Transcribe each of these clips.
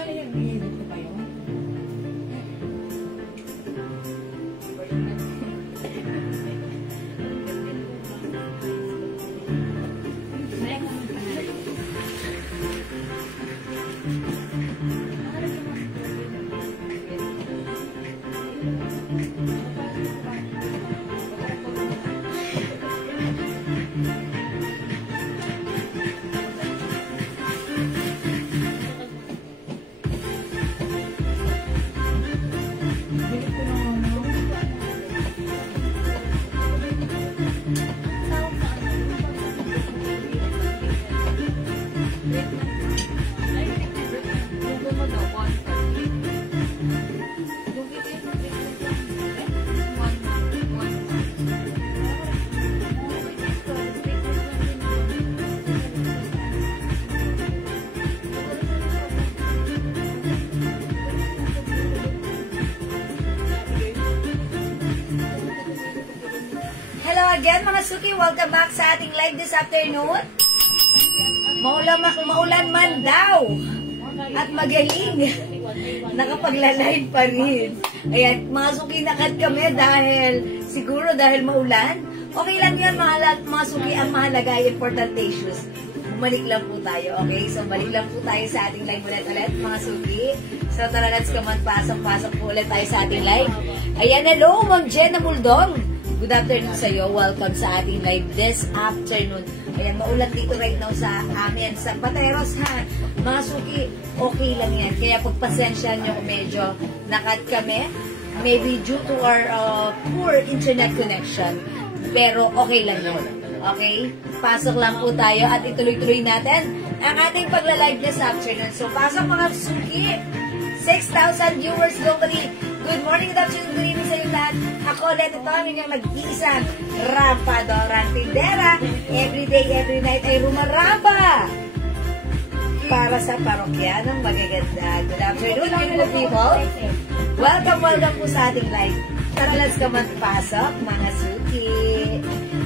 paano yan? Hihilip ko pa yun? Again mga suki, welcome back sa ating live this afternoon. Maulan man daw at magaling, nakapagla-live pa rin. Ayan, mga suki, nakad kami dahil maulan. Okay lang yan mga suki, ang mahalaga ay important issues. Bumalik lang po tayo, okay? So balik lang po tayo sa ating live ulit mga suki. So tara, let's come on, pasok po ulit tayo sa ating live. Ayan, hello Ma'am Jenna Muldong. Good afternoon sa iyo. Welcome sa ating live this afternoon. Ayan, maulan dito right now sa amin, sa Pateros, ha. Mga suki, okay lang yan. Kaya pagpasensya nyo kung medyo nakad kami, maybe due to our poor internet connection. Pero okay lang yun. Okay? Pasok lang po tayo at ituloy-tuloy natin ang ating pagla-live this afternoon. So, pasok mga suki. 6,000 viewers globally. Good morning, good afternoon, good evening sa inyo lahat. Ako ulit ito, ang inyong mag-iisang Rampadorang Tindera. Every day, every night ay rumaramba para sa parokya ng magaganda. Good afternoon, beautiful people. Welcome po sa ating live. Tara, let's come pasok, mga suki.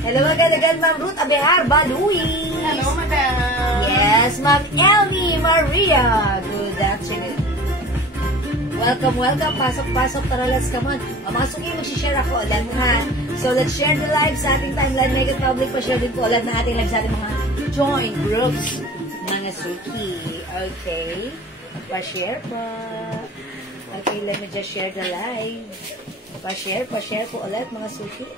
Hello agad-agad, Ma'am Ruth Abehar Baluis. Hello, madam. Yes, Ma'am Elmi Maria. Good afternoon. Welcome. Pasok. Tara, let's come on. Mga suki, mag-share ako ulit, ha? So, let's share the live sa ating timeline. Make it public. Pa-share din po ulit na ating live sa ating mga join groups. Mga suki. Okay. Pa-share po. Okay, let me just share the live. Pa-share po ulit, mga suki.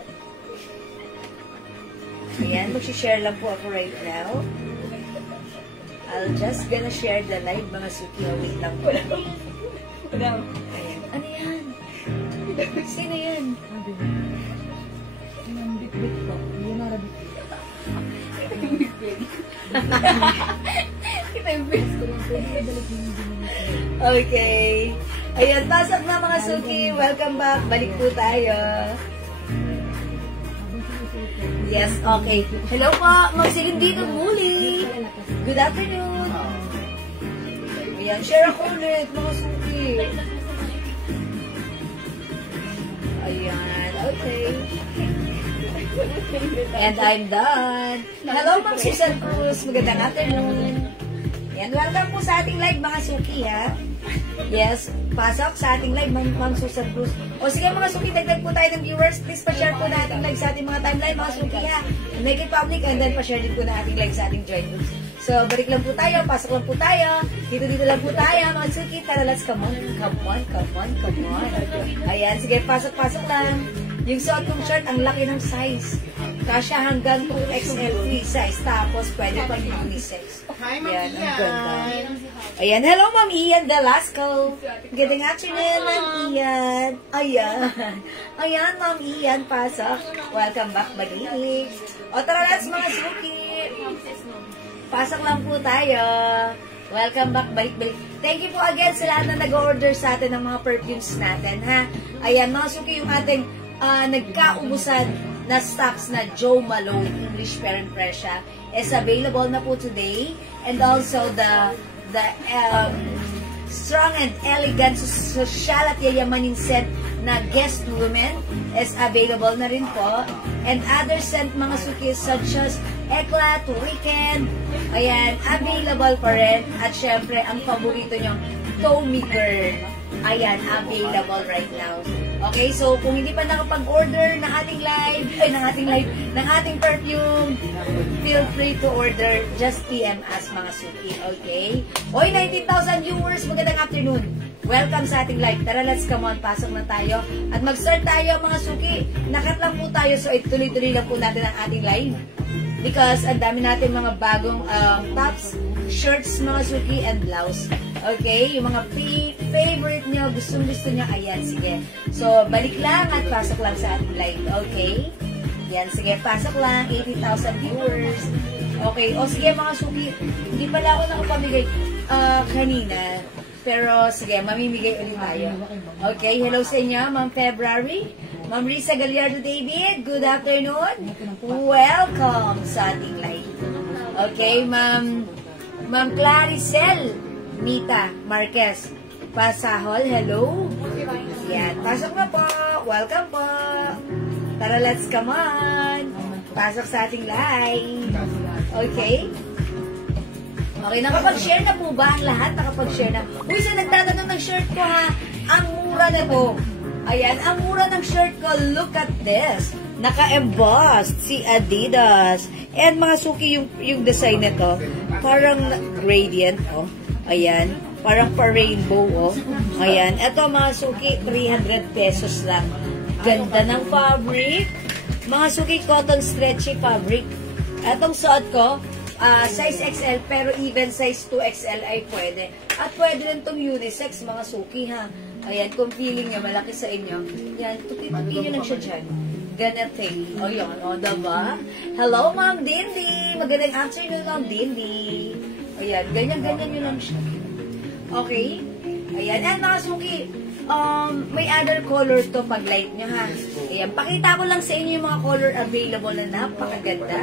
Ayan, mag-share lang po ako right now. I'll just gonna share the live, mga suki. Wait lang po. Ayan. Ano yan? Sino yan? Yung bit-bit ko. Yung narabit. Kita yung bit ko. Okay. Ayan, pasok na mga suki. Welcome back. Balik po tayo. Yes, okay. Hello po. Magsilin dito muli. Good afternoon. Ayan, share ako ulit, mga suki. Ayan, okay. And I'm done. Hello, Ma'am Susan Cruz. Magandang afternoon. Ayan, welcome po sa ating live, mga suki, ha. Yes, pasok sa ating live, Ma'am Susan Cruz. O sige, mga suki, dagdag po tayo ng viewers. Please pa-share po na ating live sa ating mga timeline, mga suki, ha. Make it public and then pa-share din po na ating live sa ating join groups. So, balik lang po tayo, pasok lang po tayo, dito lang po tayo, mga suki, tara, let's come on. Ayan, sige, pasok lang. Yung suot kong shirt, ang laki ng size. Kasya hanggang 2XL free size, tapos pwede pang unisex. Hi, Ma'am Ayan, ang ganda. Ian. Ayan, hello, Ma'am Ian Velasco. Good afternoon, Ma'am Ian. Ayan, Ma'am Ian, pasok. Welcome back, balik. O, tara, let's mga suki. Pasok lang po tayo. Welcome back, balik-balik. Thank you po again sa lahat na nag-order sa atin ng mga perfumes natin, ha? Ayan, mga suki, yung ating nagkaubusan na stocks na Jo Malone English Fair and Fresha is available na po today. And also the strong and elegant social at yayamaning scent na Guest Women is available na rin po. And other scent, mga suki, such as Eclat, Weekend, ayan, available pa rin. At syempre, ang paborito nyo, toe maker. Ayan, available right now. Okay, so kung hindi pa nakapag-order ng ating perfume, feel free to order. Just PM us mga suki, okay? Oy, 19,000 viewers, magandang afternoon. Welcome sa ating live. Tara, let's come on, pasok na tayo. At mag-start tayo mga suki. Nakat lang po tayo, so ituloy-tuloy lang po natin ang ating live. Because ang dami natin mga bagong tops, shirts mga suki, and blouse. Okay, yung mga favorite nyo, gustong-gusto nyo, ayan, sige. So, balik lang at pasok lang sa ating live, okay? Yan, sige, pasok lang, 80,000 viewers. Okay, o sige mga suki, hindi pala ako nakapamigay kanina. Pero, sige, mamimigay ulit tayo. Okay, hello sa inyo, Ma'am February. Ma'am Risa Gallardo David, good afternoon. Welcome sa ating live. Okay, Ma'am Claricel Mita Marquez Pasahol, hello. Yan, pasok na po. Welcome po. Tara, let's come on. Pasok sa ating live. Okay? Okay, nakapag-share na po ba ang lahat? Nakapag-share na. Uy, sa nagtatanong ng shirt ko ha, ang mura na to. Ayan, ang mura ng shirt ko. Look at this. Naka-embossed si Adidas. And mga suki, yung design na to, parang gradient, oh. Ayan, parang pa-rainbow, oh. Ayan, eto mga suki, 300 pesos lang. Ganda ng fabric. Mga suki, cotton stretchy fabric. Etong suot ko, size XL, pero even size 2XL ay pwede. At pwede rin itong unisex, mga suki, ha. Ayan, kung feeling nyo, malaki sa inyo. Yan, tuti-tuti nyo lang siya dyan. Ganito. O yun, o, diba? Hello, Ma'am Dindy. Magandang afternoon, Ma'am Dindy. Ayan, ganyan-ganyan nyo lang siya. Okay? Ayan, and mga suki, may other color to pag light nyo, ha. Ayan, pakita ko lang sa inyo yung mga color available na napakaganda.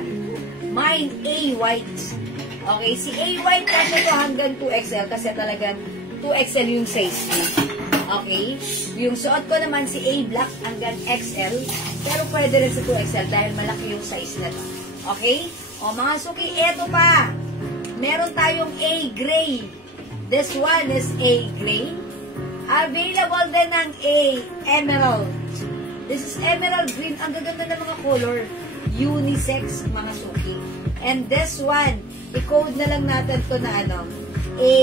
Mine, A white. Okay, si A white kasi to hanggang 2XL kasi talagang 2XL yung size niya. Okay? Yung suot ko naman si A black hanggang XL, pero pwede rin sa 2XL dahil malaki yung size na to. Okay? O mga suki, eto pa. Meron tayong A gray. This one is A gray. Available din ng A emerald. This is emerald green. Ang gaganda ng mga color. Unisex, mga suki. And this one, i-code na lang natin to na ano, A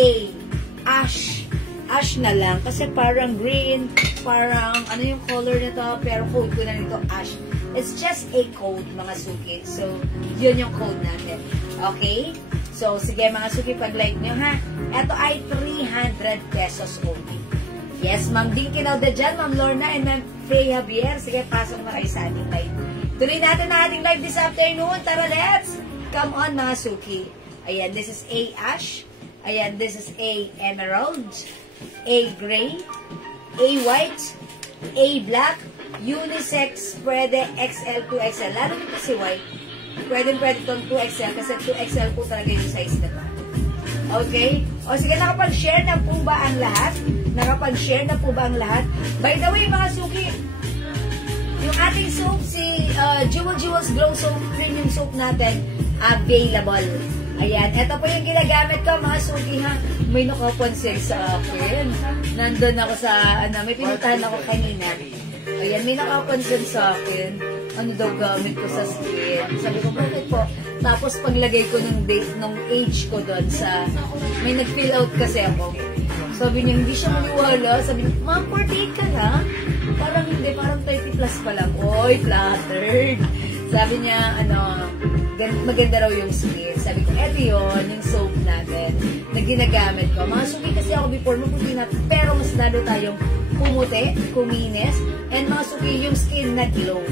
ash. Ash na lang. Kasi parang green, parang ano yung color nito, pero code ko na nito ash. It's just a code, mga suki. So, yun yung code natin. Okay? So, sige mga suki, pag-like nyo ha. Ito ay 300 pesos only. Yes, Ma'am Dinky Nauda dyan, Ma'am Lorna, and Ma'am Faye Javier. Sige, pasok na kayo sa ating live. Tuloy natin na ating live this afternoon. Tara, let's! Come on, mga suki. Ayan, this is A ash. Ayan, this is A emerald. A gray. A white. A black. Unisex, pwede XL to XL. Lalo nito si white. Pwede itong 2XL kasi 2XL po talaga yung size na to. Okay? O sige, nakapag-share na po ba ang lahat? Nakapag-share na po ba ang lahat? By the way, mga suki, yung ating soap, si Jewels Glow Soap, premium soap natin, available. Ayan, ito po yung ginagamit ko, mga suki ha. May nakapansin sa akin. Nandun ako sa, may pinuntahan ako kanina. Ayan, may nakapansin sa akin. Ano daw gamit ko sa skin. Sabi ko, bakit po? Tapos paglagay ko ng date, nung age ko doon sa, may nag-fill out kasi ako. Sabi niya, hindi siya maniwala. Sabi niya, Ma'am, 48 ka na? Parang hindi, parang 30 plus pa lang. Oy, flattered. Sabi niya, maganda raw yung skin. Sabi ko, eto yun, yung soap natin na ginagamit ko. Mga suki kasi ako before, maputi na, pero mas lalo tayong pumuti, kuminis, and mga suki yung skin na glow.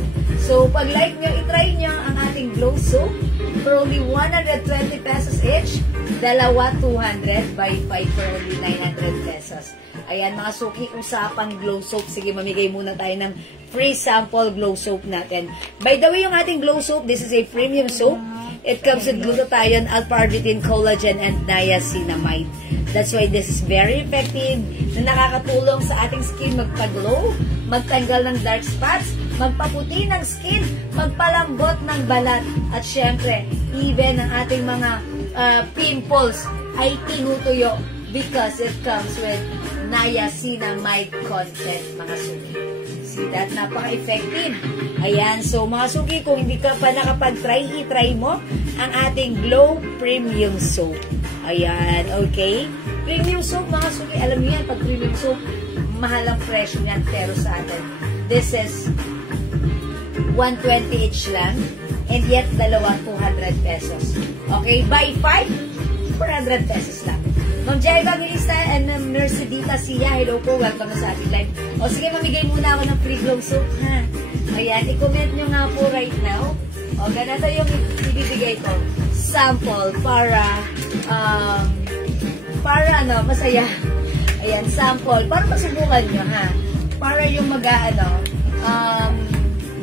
So, pag like nyo, itry nyo ang ating glow soap for only 120 pesos each. Dalawa, 200 by 5 for only 900 pesos. Ayan, mga suki, usapang glow soap. Sige, mamigay muna tayo ng free sample glow soap natin. By the way, yung ating glow soap, this is a premium soap. It comes with glutathione, alpha-arbutin, collagen, and niacinamide. That's why this is very effective na nakakatulong sa ating skin magpa-glow, magtanggal ng dark spots, magpaputi ng skin, magpalambot ng balat, at syempre, even ang ating mga pimples ay tinutuyo because it comes with niacinamide content, mga suki. See that? Napaka-effective. Ayan. So, mga suki, kung hindi ka pa nakapag-try, i-try mo ang ating Glow Premium Soap. Ayan. Okay? Premium soap, mga suki. Alam niyo yan, pag premium soap, mahal ang presyo niyan, pero sa atin. This is 120 each lang. And yet, dalawa, 200 pesos. Okay? Buy 5, 400 pesos lang. Ma'am Jai Evangelista and Ma'am Nurse Dita Sia, hello po, welcome sa ating live. O sige, mamigay muna ako ng free glow soap, ha? Ayan, i-comment nyo nga po right now. O, ganito yung ibibigay ko. Sample para, masaya. Ayan, sample, para masubukan nyo, ha? Para yung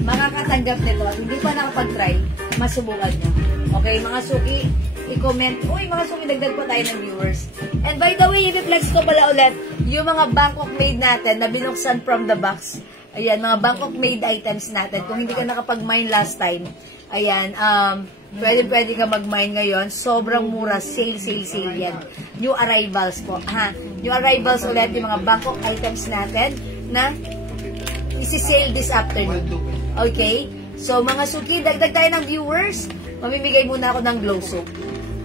makakatanggap nito at hindi pa nakapag-try, masubukan nyo. Okay, mga suki, i-comment. Uy, mga suki, dagdag pa tayo ng viewers. And by the way, i-flex ko pala ulit yung mga Bangkok made natin na binuksan from the box. Ayan, mga Bangkok made items natin. Kung hindi ka nakapag-mine last time, ayan, pwede ka mag-mine ngayon. Sobrang mura. Sale yan. New arrivals po. Ha? New arrivals ulit yung mga Bangkok items natin na isi-sale this afternoon. Okay? So, mga suki, dagdag tayo ng viewers. Mamimigay muna ako ng glow soap.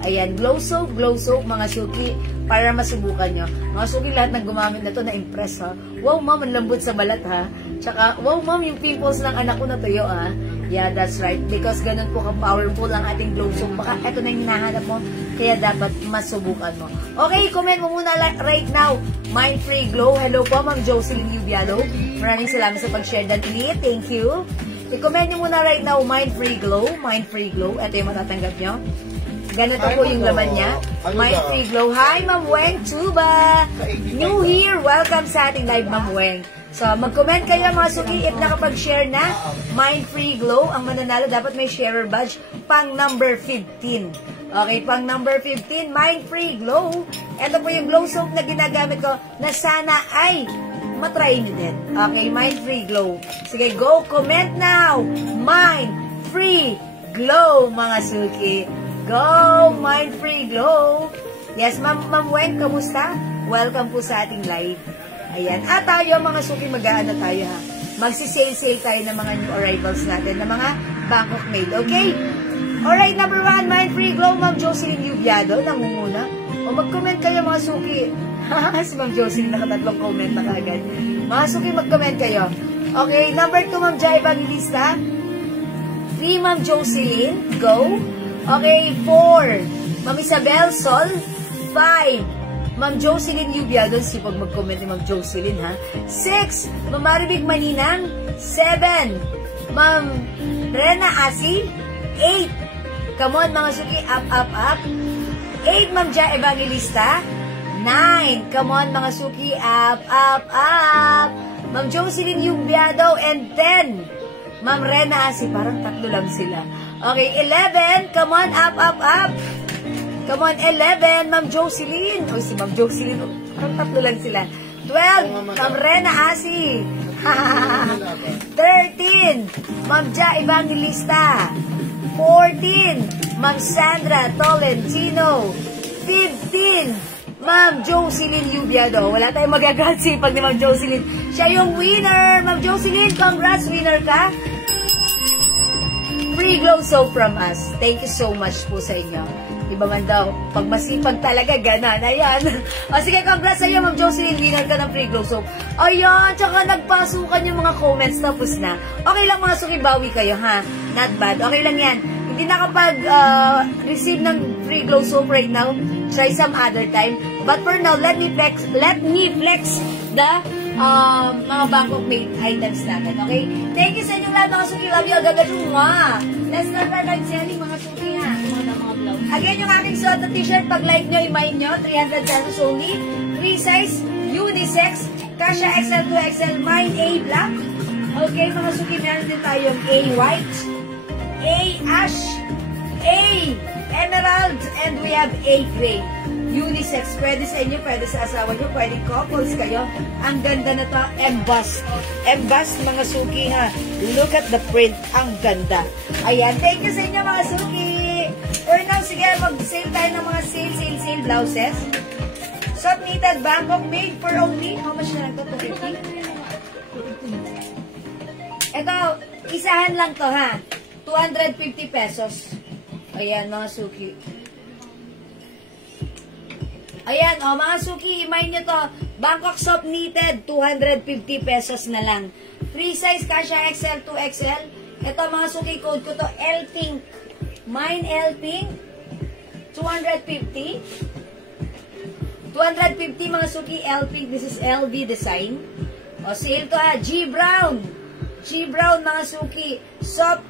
Ayan, glow soap, mga suki, para masubukan nyo. Mga suki, lahat ng gumamit na to, na-impress, ha? Wow, ma'am, ang lambot sa balat, ha? Tsaka, wow, ma'am, yung pimples ng anak ko natuyo, ha? Yeah, that's right. Because ganun po ka-powerful ang ating glow soap. Baka eto na yung hinahanap mo, kaya dapat masubukan mo. Okay, comment mo muna right now. Mind Free Glow. Hello po, Ma'am Jocelyn Yubialo. Maraming salamat sa pag-share dan ulit. Thank you. I-comment nyo muna right now, Mind Free Glow. Mind Free Glow. Ito yung matatanggap nyo. Ganito po yung laman niya. Mind Free Glow. Hi, Ma'am Weng Tuba. New here. Welcome sa ating live, Ma'am Weng. So, mag-comment kayo mga suki if nakapag-share na Mind Free Glow. Ang mananalo dapat may sharer badge pang number 15. Okay, pang number 15, Mind Free Glow. Ito po yung glow soap na ginagamit ko na sana ay matry nyo din. Okay, Mind Free Glow. Sige, go, comment now. Mind Free Glow, mga suki. Go, Mind Free Glow. Yes, Ma'am Wen, kamusta? Welcome po sa ating live. Ayan. At tayo, mga suki, mag-aano tayo, ha? Magsisale-sale tayo ng mga new arrivals natin, ng mga Bangkok made. Okay? Alright, number 1, Mind Free Glow, Ma'am Jocelyn Yubiado, nangunguna. O mag-comment kayo, mga suki. Si Ma'am Jocelyn, nakatatlong comment na kaagad. Mga suki, mag-comment kayo. Okay, number 2, Ma'am Jai Evangelista. 3, Ma'am Jocelyn. Go. Okay, 4, Ma'am Isabel Sol. 5, Ma'am Jocelyn Yubiado. Sipag mag-comment ni Ma'am Jocelyn, ha. 6, Ma'am Maribig Maninang. 7, Ma'am Rena Asi. 8, come on, mga suki, up. 8, Ma'am Jai Evangelista. 9, come on, mga suki, up. Ma'am Jocelyn Yubiado. And 10, Ma'am Rena Asi. Parang tatlo lang sila. Okay, 11, come on, up. Come on, 11, Ma'am Jocelyn. O, si Ma'am Jocelyn, parang tatlo lang sila. 12, Ma'am Rena Asi. 13, Ma'am Jai Evangelista. 14, Ma'am Sandra Tolentino. 15, Ma'am Jocelyn Yubiado. Wala tayong magagansipag ni Ma'am Jocelyn. Siya yung winner. Ma'am Jocelyn, congrats, winner ka. Free glow soap from us. Thank you so much po sa inyo. Iba man daw, pag masipag talaga, ganan. Ayan. O sige, congrats sa iyo, Ma'am Jocelyn. Winner ka ng free glow soap. Ayan, tsaka nagpasukan yung mga comments, tapos na. Okay lang, mga suki, bawi kayo, ha? Not bad. Okay lang yan. Hindi nakapag-receive ng free glow soap right now. Try some other time. But for now, let me flex the mga Bangkok made items natin. Okay? Thank you sa inyo lahat, mga suki. Love you agad. Let's start our live selling, mga suki, ha? Again, yung aking suot na t-shirt, pag like nyo, imahin nyo, 300 pesos only. Free size, unisex, Kasha XL to XL, mine A black. Okay, mga suki, meron din tayong A white, A ash, A emerald, and we have A gray. Unisex, pwede sa inyo, pwede sa asawa nyo, pwede couples kayo. Ang ganda na to, embossed. Embossed, mga suki, ha. Look at the print, ang ganda. Ayan, thank you sa inyo, mga suki. For now, sige, mag-sale tayo ng mga sale blouses. Soft knitted Bangkok made for only, how much na lang to? 250? Ito, isahan lang to ha. 250 pesos. Ayan, mga suki. Ayan, mga suki, imayin nyo to. Bangkok soft knitted, 250 pesos na lang. Free size, kasha XL to XL. Ito, mga suki, code ko to, L-Pink. Mine L-Pink, 250. 250, mga suki, L-Pink. This is LV design. O, sale to ha. G-Brown. G-Brown, mga suki. Soft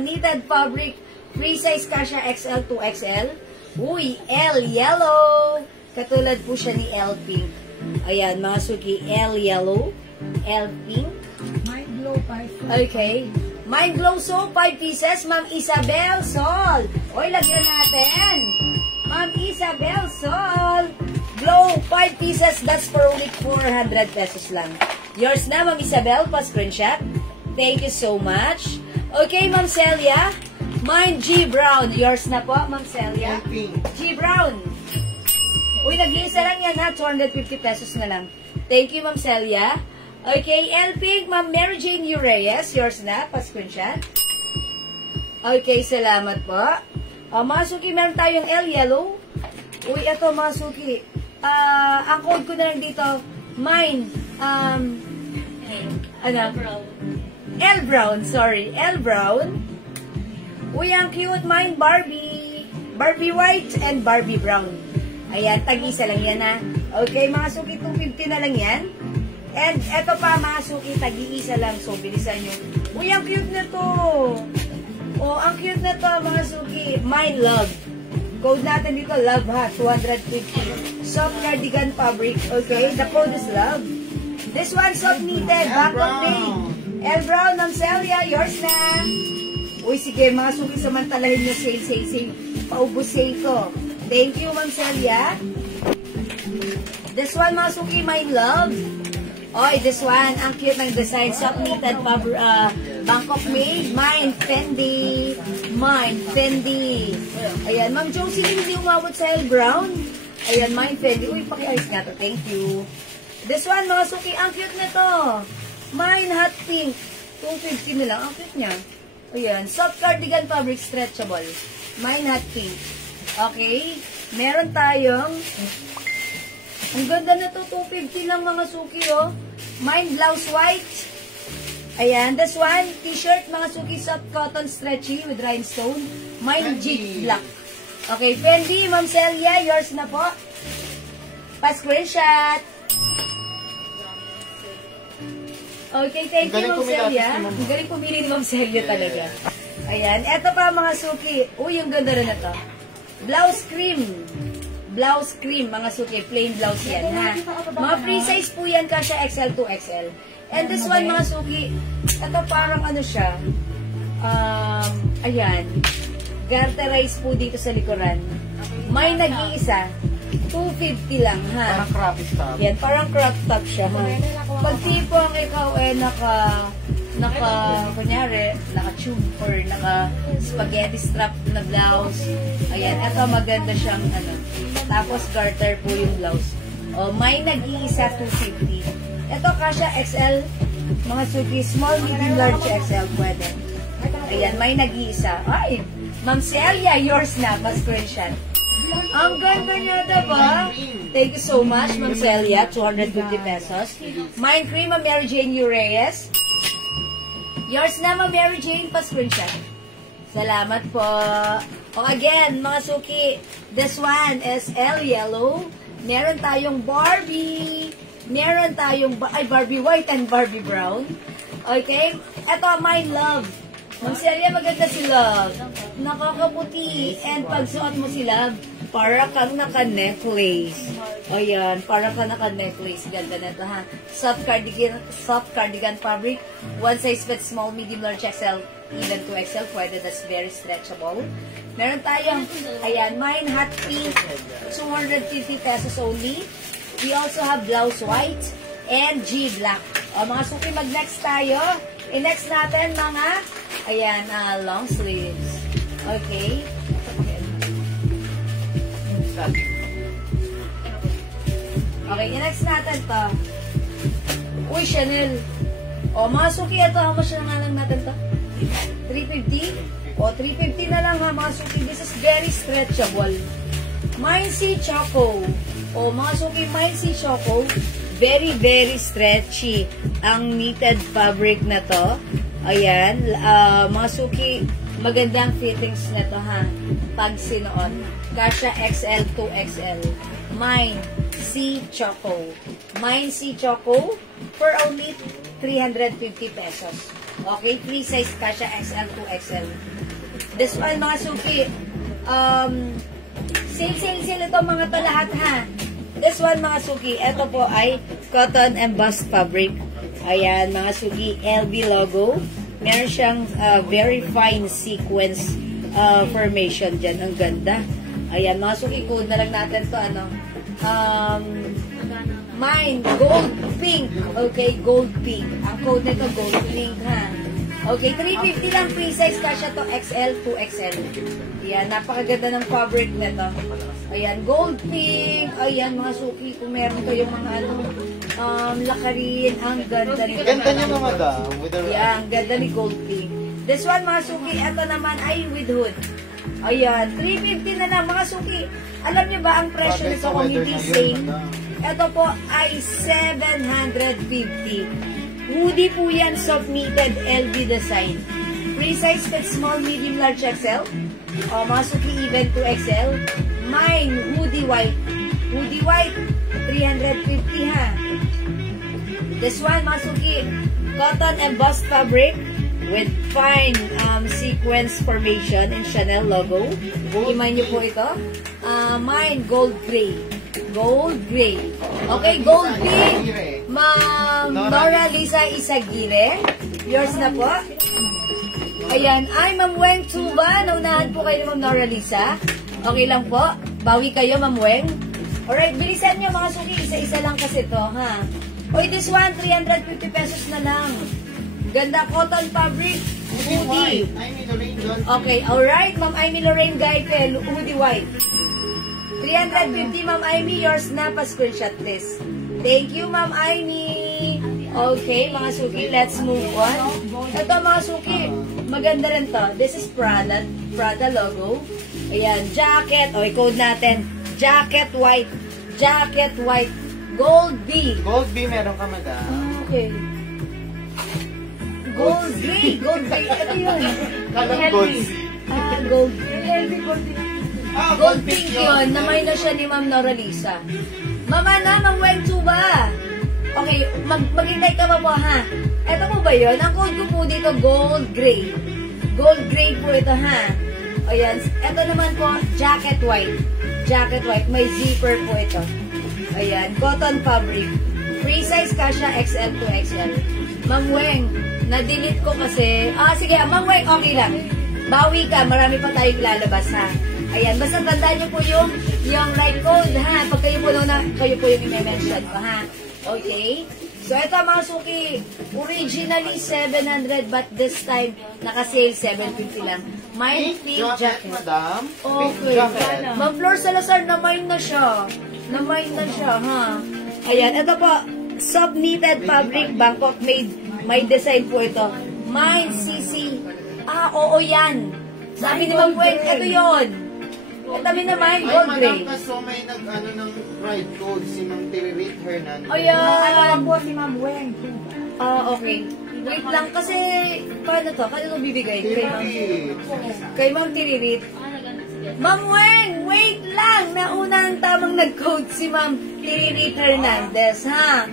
knitted fabric. Free size, kasha XL to XL. Uy, L yellow. Katulad po siya ni L pink. Ayan, mga suki, L yellow, L pink. Mind blow 5. Okay. Mind glow soap, 5 pieces. Ma'am Isabel Sol. Oy, lagyan natin. Ma'am Isabel Sol. Glow, 5 pieces. That's for only 400 pesos lang. Yours na, Ma'am Isabel. Pa-screenshot. Thank you so much. Okay, Ma'am Celia. Mine G Brown. Yours na po, Ma'am Celia. G Brown. Uy, nag-iisa lang yan ha. 250 pesos na lang. Thank you, Ma'am Celia. Okay, L Pink, Ma'am Mary Jane Reyes. Yours na, pa-screenshot. Okay, salamat po. Mga suki, meron tayong L Yellow. Uy, ito mga suki. Ang code ko na lang dito, mine, L Brown, sorry. L Brown. Uy, ang cute, mine Barbie. Barbie White and Barbie Brown. Ayan, tag-isa lang yan ha. Okay, mga suki, 250 na lang yan. And eto pa, mga suki, tag-iisa lang. So, bilisan nyo. Uy, ang cute na to. Oh, ang cute na to, mga suki. Mine Love. Code natin dito, Love ha. 250. Soft cardigan fabric. Okay, the code is Love. This one, soft knitted. Bangkok made. L Brown, Ma'am Celia, yours na. Uy, sige, mga suki, samantalahin nyo. Sale. Paubos sale ko. Thank you, Ma'am Celia. This one, mga suki, my love. Oy, this one, ang cute ng design. Soft knitted, Bangkok made. Mine, Fendi. Mine, Fendi. Ayan, Ma'am Josie, hindi umabot sa L Brown. Ayan, mine, Fendi. Uy, pakiayos nga to. Thank you. This one, mga suki, ang cute na to. Mine, hot pink. 250 na lang. Ang cute niya. Ayan, soft cardigan fabric, stretchable. Mine, hot pink. Okay, meron tayong, ang ganda na to, 250 lang mga suki, oh. Mine, blouse white. Ayan, this one, t-shirt, mga suki, soft cotton stretchy with rhinestone. Mine, jig black. Okay, Fendi, Ma'am Celia, yours na po. Pa-screenshot. Okay, thank you, Ma'am Celia. Ang galing pumili ni Ma'am Celia talaga. Ayan, eto pa mga suki. Uy, yung ganda rin na to. Blouse cream. Blouse cream, mga suki. Plain blouse yan, ha? Mga free size po yan, kasya XL to XL. And this one, mga suki, ito parang ano siya. Ayan. Garterize po dito sa likuran. May nag-iisa. 250 lang, ha? Parang crop top. Yan, parang crop top siya, ha? Pag tipong ikaw kunyari, naka-tube or naka-spaghetti strap na blouse. Ayan, ito maganda siyang, tapos garter po yung blouse. O, may nag-iisa 250. Ito, kasya XL, mga suki, small, medium, large, XL, pwede. Ayan, may nag-iisa. Ay, Ma'am Celia, yours na, ma-screenshot. Ang ganda niya, diba? Thank you so much, Ma'am Celia, 250 pesos. Mine cream, Ma'am Mary Jane Reyes. Yours na, Ma'am Mary Jane, pa-screenshot. Salamat po. O again, mga suki, this one is L Yellow. Meron tayong Barbie. Meron tayong Barbie White and Barbie Brown. Okay? Ito, my love. Ma'am Celia, maganda si Love. Nakakaputi. And pag suot mo si Love, para kang naka-necklace. Ayan, para kang naka-necklace. Ganda na ito, ha? Soft cardigan fabric. One size fits small, medium, large, XL, even to XL. Pwede, that's very stretchable. Meron tayong, ayan, mine hot pink. 250 pesos only. We also have blouse white and G black. O, mga suki, mag-next tayo. I-next natin mga, ayan, long sleeves. Okay. Okay, next natin to. Uy, Chanel. O, mga suki, ito, how much na lang natin to? 350? O, 350 na lang ha, mga suki. This is very stretchable. Mindsy Choco. O, mga suki, Mindsy Choco. Very, very stretchy ang knitted fabric na to. Ayan, mga suki, magandang fittings na to ha. Pag sinuot. Kasha XL to XL. Mindsy Choco. Mindsy Choco for only 350 pesos. Okay, free size kasha XL to XL. This one, mga suki, sale ito mga to lahat ha. This one, mga suki, ito po ay cotton embossed fabric. Ayan, mga suki, LB logo. Meron siyang very fine sequence formation dyan. Ang ganda. Ayan, mga suki, code na lang natin to, ano. Mine, gold pink. Okay, gold pink. Ang code nito, gold pink, ha. Okay, 350 lang free size kasha to XL to XL. Ayan, napakaganda ng fabric nito. Ayan, gold pink. Ayan, mga suki, kung meron kayong mga lakarin, ang ganda nito. Ganda niya mga da. Ayan, ganda ni gold pink. This one, mga suki, ito naman ay with hood. Ayan, 350 na lang, mga suki. Alam niyo ba ang presyo nito kung hindi same? Ito po ay 750. Hoodie po yan, soft knitted LV design. Free size fit small, medium, large XL. O, mga suki, even to XL. Mine, hoodie white. Hoodie white, 350 ha. This one, mga suki, cotton embossed fabric with fine sequence formation in Chanel logo. Imay nyo po ito. Mine, gold gray. Gold gray. Okay, gold pink. Ma'am Nora Lisa Isagire. Yours na po. Ayan. Ay, Ma'am Weng Tuba. Naunahan po kayo ni Ma'am Nora Lisa. Okay lang po. Bawi kayo, Ma'am Weng. Alright, bilisan nyo mga suki. Isa-isa lang kasi to, ha. Oy, this one, 350 pesos na lang. Ganda, cotton fabric. Hoodie. Okay, alright. Ma'am Amy Lorraine Gaifel. Hoodie white. 350, Ma'am Amy. Yours na. Pa-screenshot, please. Thank you, Ma'am Amy. Okay, mga suki, let's move on. Ito, mga suki, maganda rin to. This is Prada logo. Ayan, jacket. O, i-code natin. Jacket white. Jacket white. Gold B. Gold B meron ka, madam. Okay. Gold gray. Gold gray. Ito yun. Gold C. Gold Gold pink yun. Namay na siya ni Ma'am Nora Lisa. Mama na, Ma'am Weng Tuba. Okay, maghintay ka ba po, ha? Ito po ba yun? Ang code ko po dito, gold gray. Gold gray po ito, ha? Ayan. Ito naman po, jacket white. Jacket white. May zipper po ito. Ayan. Cotton fabric. Free size kasha XL to XL. Ma'am Weng, na-delete ko kasi. Sige, Ma'am Weng, okay lang. Bawi ka. Marami pa tayong lalabas, ha? Ayan, basta tandaan niyo po yung right code, ha? Pag kayo po kayo po yung i-mention ko, ha? Okay? So, ito mga suki, originally 700, but this time, naka-sale 750 lang. Mine pink jacket. Madam. Okay. Ma'am Flor Salazar, na-mine na siya. Na-mine na siya, ha? Ayan, ito po, soft knitted fabric, Bangkok made. May design po ito. Mine CC. Oo yan. Sabi ni Ma'am Gwen, ito yun. Kami naman, gold gray. Madam, kaso may nag-ano ng pride code si Ma'am Tiririt Hernandez. Ayan. po si Ma'am Weng. Okay. Wait lang, kasi, paano to? Kanino bibigay? Kay Ma'am Tiririt. Ma'am Weng, wait lang! Nauna ang tamang nag-code si Ma'am Tiririt Hernandez, ha?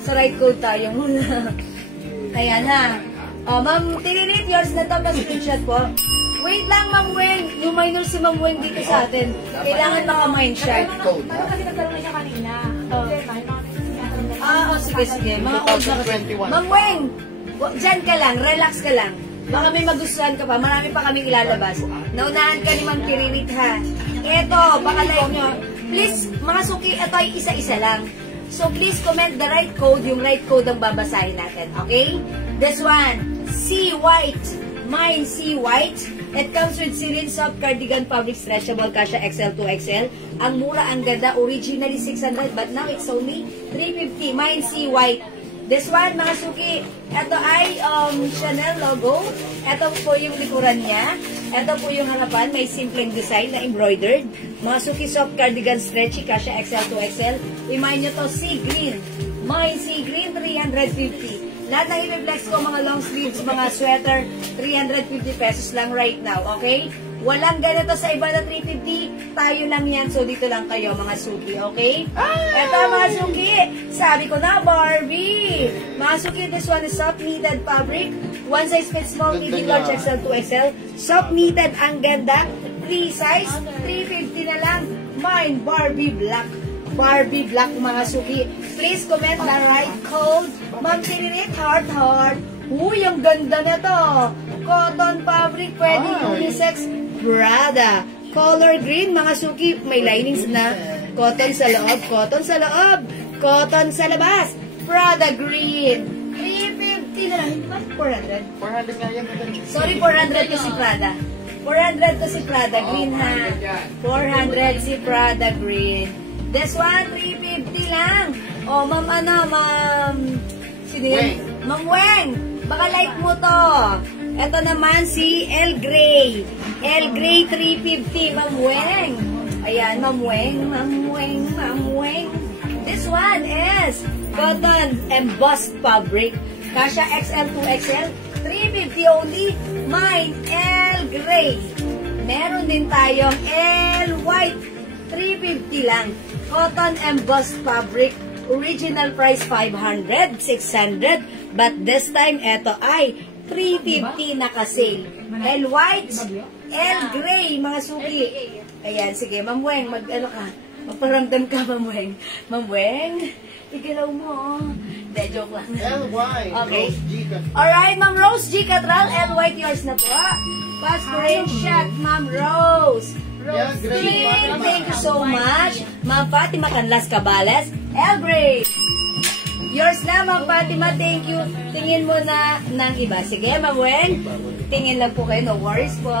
Sa right code tayo muna. Ayan, ha? Ma'am Tiririt, yours na to, pa-screenshot po. Wait lang, Ma'am Weng. Yung minor si Ma'am Weng dito sa atin. Kailangan maka-mind siya. Ano kasi nagkaroon na siya kanina? Sige. Ma'am Weng, dyan ka lang. Relax ka lang. Baka may magustuhan ka pa. Marami pa kaming ilalabas. Naunahan ka ni Ma'am Tiririt, ha? Eto, baka like nyo. Please, mga suki, ito ay isa-isa lang. So, please comment the right code. Yung right code ang babasahin natin. Okay? This one, C white. Mine C white. It comes with Celine Soft Cardigan Fabric Stretchable Kasha XL to XL. Ang mura, ang ganda. Originally 600 but now it's only 350. Mine C white. This one, mga suki, ito ay Chanel logo. Ito po yung likuran niya. Ito po yung harapan. May simpleng design na embroidered. Mga suki, soft cardigan stretchy, kasha XL to XL. Remind nyo to, sea green. Mine sea green, 350. Lahat ng i-reflex ko, mga long sleeves, mga sweater, 350 pesos lang right now, okay? Walang ganito sa iba na 350, tayo lang yan, so dito lang kayo, mga suki, okay? Eto, mga suki, sabi ko na, Barbie! Mga suki, this one is soft knitted fabric, one size fits small, medium, large, XL to XL, soft knitted, ang ganda, 3 size, 350 na lang, mine, Barbie Black. Barbie Black, mga suki. Please comment the right code. Ma'am Tiririt, heart. Uy, ang ganda na to. Cotton fabric, pwede unisex. Prada. Color green, mga suki. May linings na. Cotton sa loob, cotton sa loob. Cotton sa labas. Prada green. 350 na lang. Hindi ba? 400? 400 nga yan. Sorry, 400 to si Prada. 400 to si Prada. Green ha. 400 si Prada green. This one, 350 lang. O, ma'am, sino yan? Ma'am Weng, baka like mo to. Ito naman si El Grey. El Grey, 350, Ma'am Weng. Ayan, Ma'am Weng. This one is cotton embossed fabric. Kasha XL to XL, 350 only. Mine, El Grey. Meron din tayong El White, 350 lang. Cotton embossed fabric, original price 500, 600, but this time, eto ay 350 naka-sale. L white, L gray, mga suki. Ayan, sige, Ma'am Weng, mag-ano ka? Magparamdam ka, Ma'am Weng. Ma'am Weng, igalaw mo. Hindi, joke lang. LY, okay. Rose G. Alright, Ma'am Rose G. Catral, L white, yours na po. Fast screenshot, Ma'am Rose. Yeah, great. Thank you so much. Ma'am Fatima Canlas Cabales, Elbray. Yours na, Ma'am Fatima. Thank you. Tingin mo na ng iba. Sige, Ma'am Wen. Tingin lang po kayo. No worries po.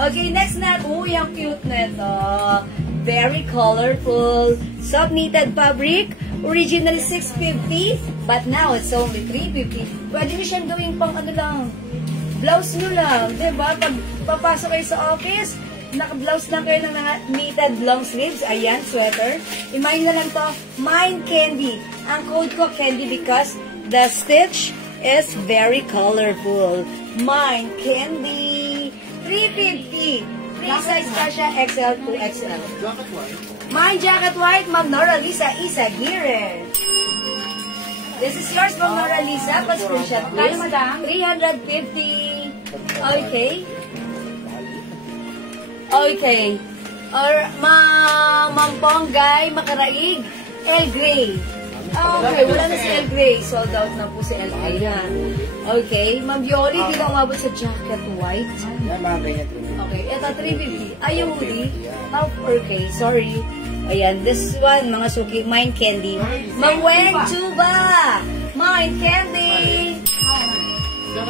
Okay, next na. Uy, ang cute na ito. Very colorful. Soft knitted fabric. Original 650. But now, it's only 350. Pwede nyo siyang gawing pang ano lang. Blouse nyo lang. Diba? Pag papasok kayo sa office, naka-blouse lang kayo ng mga knitted long sleeves. Ayan, sweater. I-mine na lang to. Mine Candy. Ang code ko Candy because the stitch is very colorful. Mine Candy. 350. Free size kasha XL to XL. Jacket white. Mine Jacket White, Ma'am Nora Lisa Isaguirre. This is yours, Ma'am Nora Lisa. Pa-screenshot please. 350. Okay. Okay. Or, Ma'am Ponggay, Makaraig, El Grey. Okay, wala na si El Grey. Sold out na po si El Grey, ha? Okay. Ma'am Yoli, di na umabot sa jacket white. Okay, ito 350. Ay, yung hoodie. Oh, okay, sorry. Ayan, this one, mga suki, Mine Candy. Ma'am Wen Chuba! Mine Candy!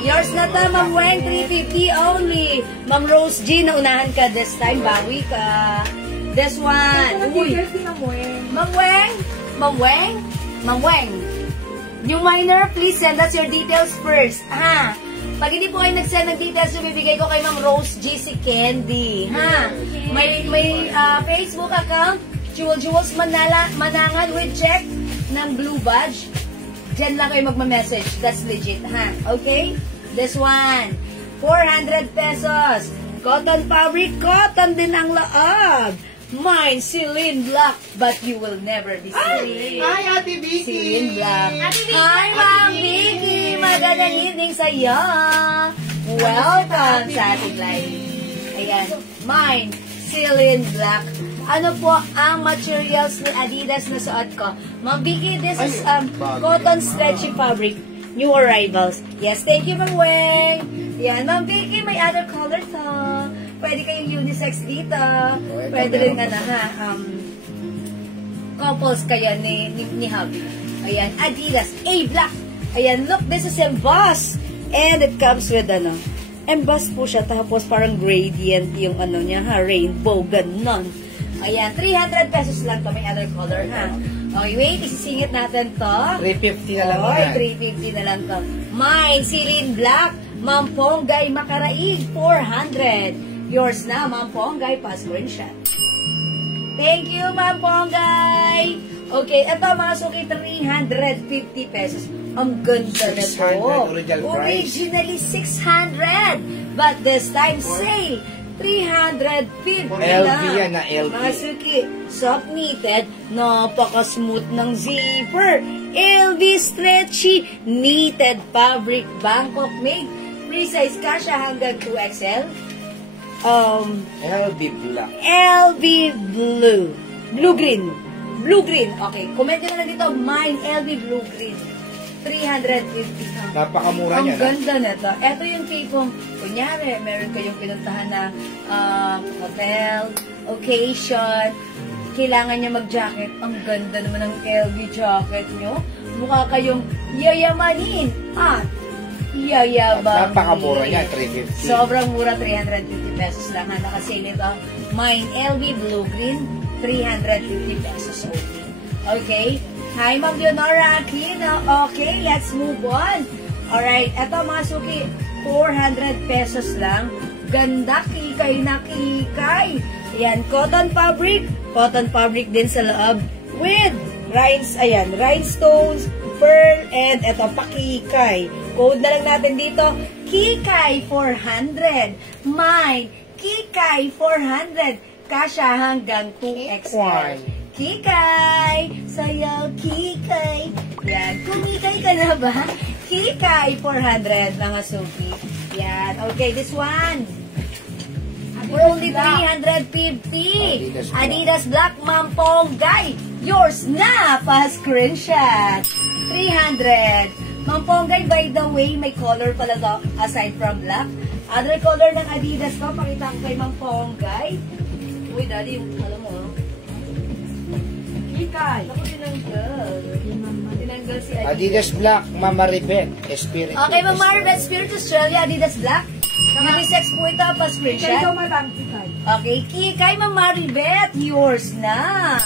Yours na to, Ma'am Weng, 350 only. Ma'am Rose G, naunahan ka this time. Bawi ka. This one. Uy. Ma'am Weng. Ma'am Weng. Ma'am Weng. Yung minor, please send us your details first. Ha? Pag hindi po kayo nag-send ng details, yung bibigay ko kay Ma'am Rose G si Candy. Ha? May Facebook account, Jewels Manangan with check ng blue badge. Diyan lang kayo magma-message. That's legit, ha? Okay? This one. 400 pesos. Cotton fabric. Cotton din ang loob. Mine, Celine Black. But you will never be Celine. Hi, Ate Vicky! Celine Black. Hi, Ma'am Vicky! Magandang evening sa iyo. Welcome sa ating live. Ayan. Mine, Celine Black. Ano po ang materials ni Adidas na suot ko? Ma'am Vicky, this is cotton stretchy fabric. New arrivals. Yes, thank you, Ma'am Weng. Yan, Ma'am Vicky, may other color to. Pwede kayong unisex dito. Pwede rin couples kayo ni hubby. Ayan, Adidas A Black. Ayan, look, this is embossed. And it comes with embossed po siya, tapos parang gradient yung ano niya ha, rainbow, ganon. Ayan, 300 pesos lang to, may other color ha. Okay, wait, isisingit natin to. 350 na lang Oy, yan. 350 na lang to. Mine, Celine Black, Ma'am Ponggay Makaraig, 400. Yours na, Ma'am Ponggay, pa-screenshot. Thank you, Ma'am Ponggay. Okay, ito mga suki, 350 pesos. Ang ganda na to. 600 original price. Originally 600. But this time, sale, 350 LV yan na, LV. Mga suki, soft knitted, napaka-smooth ng zipper. LV stretchy, knitted fabric, Bangkok made. Free size kasha hanggang 2XL. LV Black. LV Blue. Blue-green. Blue-green. Okay, comment nyo na lang dito. Mine, LV Blue-green. 350. Napakamura Ang niya. ganda na to. Ito yung tipong, kunyari, meron kayong pinuntahan na hotel, occasion, kailangan niya mag-jacket. Ang ganda naman ng LV jacket nyo. Mukha kayong yayamanin at yayabangin. Napakamura niya, 350. Sobrang mura, 350 pesos lang. Nakasale ito. Mine LV Blue-green, 350 pesos only. Okay? Hi, Ma'am Leonora Aquino. Okay, let's move on. Alright, eto mga suki, 400 pesos lang. Ganda, kikay na kikay. Ayan, cotton fabric din sa loob with rhinestones, pearl, and eto, pakikay. Code na lang natin dito, kikay 400. Mine, kikay 400. Kasya hanggang 2XL. Kikay! Sayaw, Kikay! Yan. Kumikay ka na ba? Kikay! 400 mga suki. Yan. Okay, this one. For only 350. Adidas Black Ma'am Ponggay. Yours na! Pa-screenshot. 300. Ma'am Ponggay, by the way, may color pala to aside from black. Other color ng Adidas ko, pakita ko kay Ma'am Ponggay. Uy, dali yung, alam mo, Kikay. Ako tinanggal si Adidas Black, Mama Ribet, Spirit. Okay, Ma'am Maribet, Spirit Australia, Adidas Black. Unisex po ito, pa-screenshot. Okay, Kikay, Ma'am Maribet, yours na.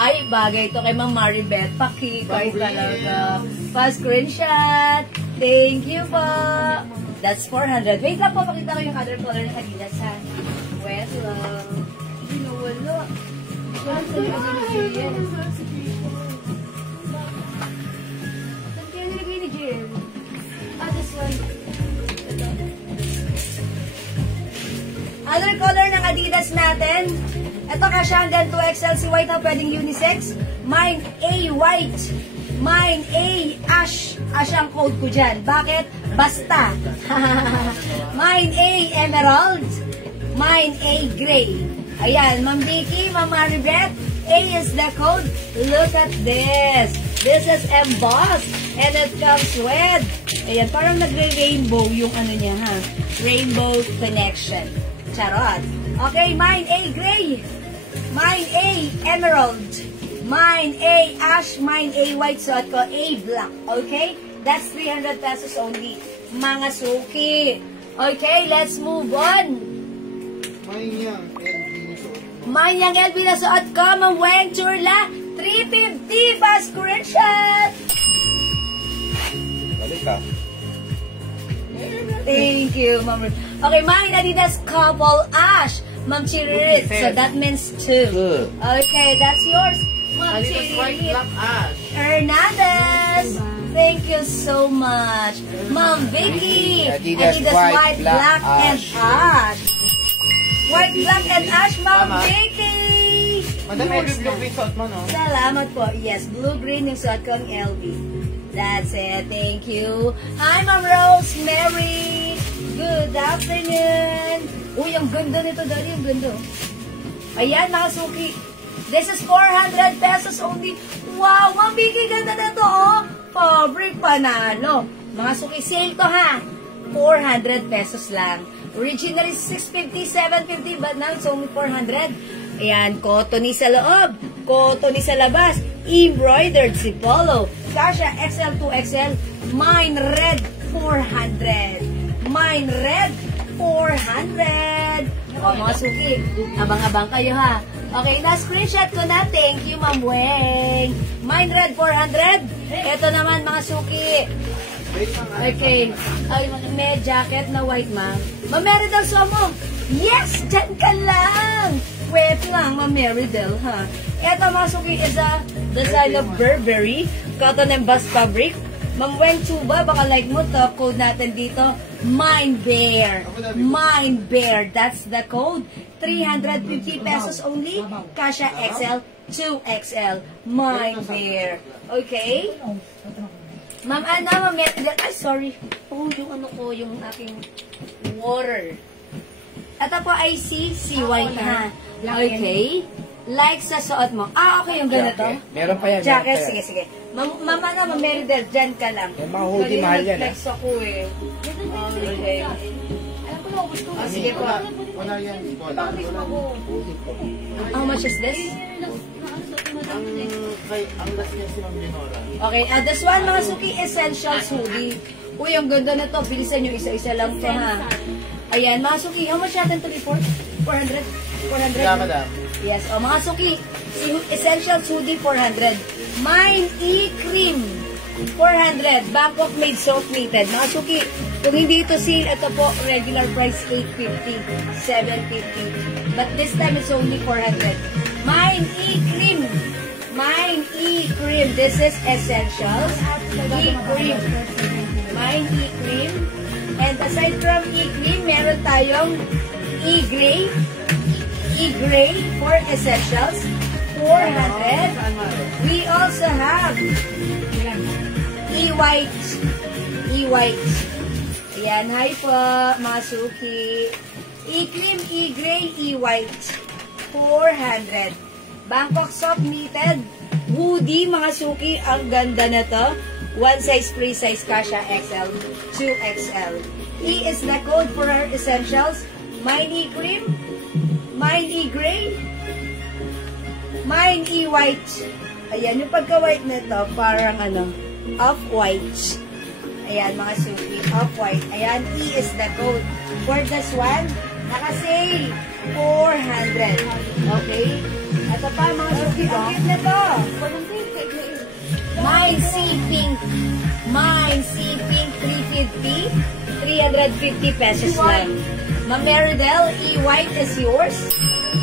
Ay, bagay ito kay Ma'am Maribet. Pa-Kikay talaga. Pa-screenshot. Thank you po. That's 400. Wait lang po, pakita ko yung other color ng Adidas, ha. Wait lang. Wala. Saan kaya nilagay ni Jill? This one. Other color ng Adidas natin. Ito kasya hanggang 2XL. Si white na pwedeng unisex. Mine A white. Mine A ash. Ash ang code ko dyan. Bakit? Basta. Mine A emerald. Mine A gray. Ayan, Ma'am Vicky, Ma'am Maribet, A is the code. Look at this. This is embossed. And it comes with, ayan, parang nagre-rainbow yung ano niya, ha? Rainbow connection. Charot. Okay, mine A gray. Mine A emerald. Mine A ash. Mine A white. So, at ko A black. Okay? That's 300 pesos only. Mga suki. Okay, let's move on. May Manyang LV na suot ko, Ma'am Wen Churla, 350 pa screenshot. Balik ka. Thank you, Ma'am. Okay, mine Adidas Couple Ash, Ma'am Chiririt. So that means 2. Good. Okay, that's yours, Ma'am Chiririt. Hernandez. Thank you so much. Ma'am Vicky. Adidas White, Black, and Ash. White, black, and ash, Ma'am Vicky! Madami blue-green suot mo, no? Salamat po. Yes, blue-green yung suot ko ang LV. That's it. Thank you. Hi, Ma'am Rosemary! Good afternoon! Uy, ang ganda nito, Daddy. Ang ganda. Ayan, mga suki. This is 400 pesos only. Wow, Ma'am Vicky, ganda na to, oh! Fabric panalo. Mga suki, sale to, ha? 400 pesos lang. Originally 650, 750, but now it's only 400. Ayan, cottony sa loob, cottony sa labas, embroidered si Polo. Kasha XL to XL, mine red 400. Mine red 400. O, mga suki, abang-abang kayo ha. Okay, na-screenshot ko na. Thank you, Ma'am Weng. Mine red, 400. Ito naman, mga suki. Okay. May jacket na white, ma'am. Ma'am Meridel, mo. Yes! Dyan ka lang! Wait lang, Ma'am Meridel, ha? Ito, mga suki, is a design of Burberry. Cotton and bust fabric. Ma'am Weng Chuba, baka like mo to. Code natin dito, Mind Bear. Mind Bear. That's the code. 350 pesos only. Kasha XL, 2XL. Mind Bear. Okay? Ma'am Ana, Ma'am Meridel. Ay, sorry. Oh, yung ano ko, yung aking water. Ito po ay si white, ha? Okay. Like sa suot mo. Ah, okay, yung ganito. Meron pa yan. Jacket, sige, sige. Ma'am Ana, Ma'am Meridel, dyan ka lang. Yung mga hoodie, mahal yan, Flex ako eh. Okay. Alam ko na, gusto ko. Sige po. Wala yan. How much is this? Ang last niya si Ma'am Lenora. Okay, this one, mga suki, essentials hoodie. Uy, ang ganda na to. Bilisan nyo, isa-isa lang to, ha? Ayan, mga suki, how much natin to before? 400? 400? Yeah, madam. Yes, o mga suki, essentials hoodie, 400. Mine E-cream, 400. Bangkok made soft knitted. Mga suki, kung hindi ito sale, ito po, regular price, 850, 750. But this time, it's only 400. Mine E-cream. Mine E-cream. This is essentials. E-cream. Mine E-cream. And aside from E-cream, meron tayong E-gray. E-gray for essentials. 400. We also have E-white. E-white. Ayan, hi po, mga suki. E-cream, E-gray, E-white. 400. Bangkok soft knitted hoodie, mga suki. Ang ganda na to. One size, free size, Kasha XL, 2XL. E is the code for our essentials. Mine E-cream, mine E-gray, mine E-white. Ayan, yung pagka-white na to, parang ano, off-white. Ayan, mga suki, off-white. Ayan, E is the code. For this one, naka-sale, 400. Okay? Ito pa, mga suki, ang cute na to. Mine C-pink. Mine C-pink, 350. 350 pesos lang. Ma'am Meridel, E-white is yours.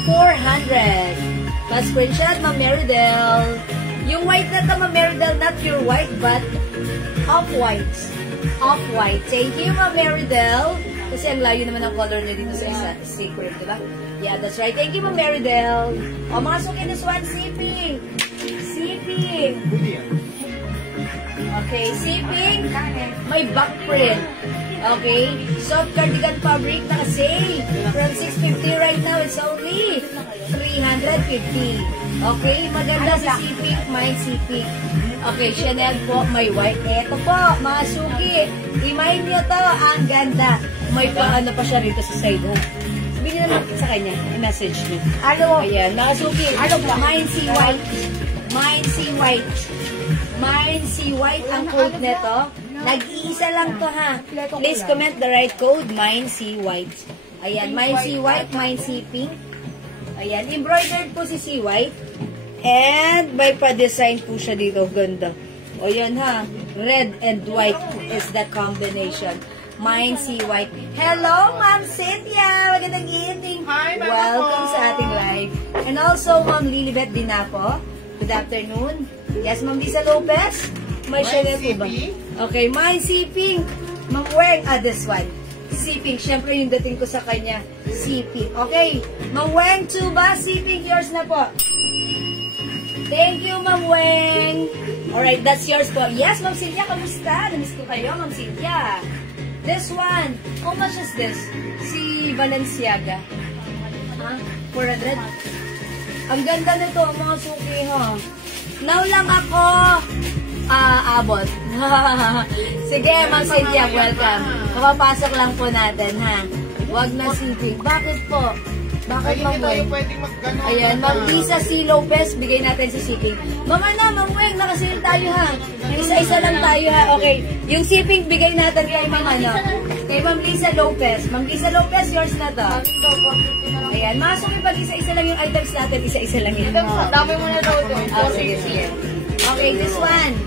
400. Pa-screenshot, Ma'am Meridel. Yung white na to, Ma'am Meridel, not pure white, but off-white. Off-white. Thank you, Ma'am Meridel. Kasi ang layo naman ang color niya dito sa isa. Secret, diba? Yeah, that's right. Thank you, Ma'am Meridel. O, mga suki, this one, C-pink. C-pink. Okay, C-pink. May back print. Okay, soft cardigan fabric, naka-sale. From 650 right now, it's only 350. Okay, maganda si C-pink, may C-pink. Okay, Chanel po, may white. Eto po, mga suki. I-mind nyo to, ang ganda. May paano pa siya rito sa side. Sabihin na lang sa kanya, i-message nyo. Ano? Ayan, mga suki. Ano ba? Mine C-white. Mine C-white. Mine C-white ang code neto. Nag-iisa lang to, ha. Please comment the right code. Mine C-white. Ayan, mine C-white, mine C-pink. Ayan, embroidered po si C-white. And may pa-design po siya dito. Ganda. O yan, ha. Red and white is the combination. Mine C-white. Hello, Ma'am Cynthia. Magandang evening. Hi, Ma'am. Welcome sa ating live. And also, Ma'am Lilibet Dinapo. Good afternoon. Yes, Ma'am Lisa Lopez. May Chanel po ba? Okay, mine C-pink. Ma'am Weng, this one. C-pink. Siyempre, yung dating ko sa kanya, C-pink. Okay, Ma'am Weng, Chuba, C-pink, yours na po. Thank you, Ma'am Weng. Alright, that's yours po. Yes, Ma'am Cynthia, kamusta? Namiss ko kayo, Ma'am Cynthia. This one, how much is this? Si Balenciaga. Huh? 400? Ang ganda nito, mga suki, ha? Now lang ako abot. Sige, Ma'am Cynthia, welcome. Kapapasok lang po natin, ha? Huwag na siping. Bakit po? Bakit, Ma'am Weng? Ayan, Ma'am Lisa C. Lopez, bigay natin si siping. Ma'am Weng, nakasilip tayo, ha? Isa-isa lang tayo, ha? Okay. Yung siping, bigay natin kay Ma'am, ano? Kay Ma'am Lisa Lopez. Ma'am Lisa Lopez, yours na to. Ayan, mga suki pag isa-isa lang yung items natin, isa-isa lang yan. Dami mo na daw doon. Sige, sige. Okay, this one.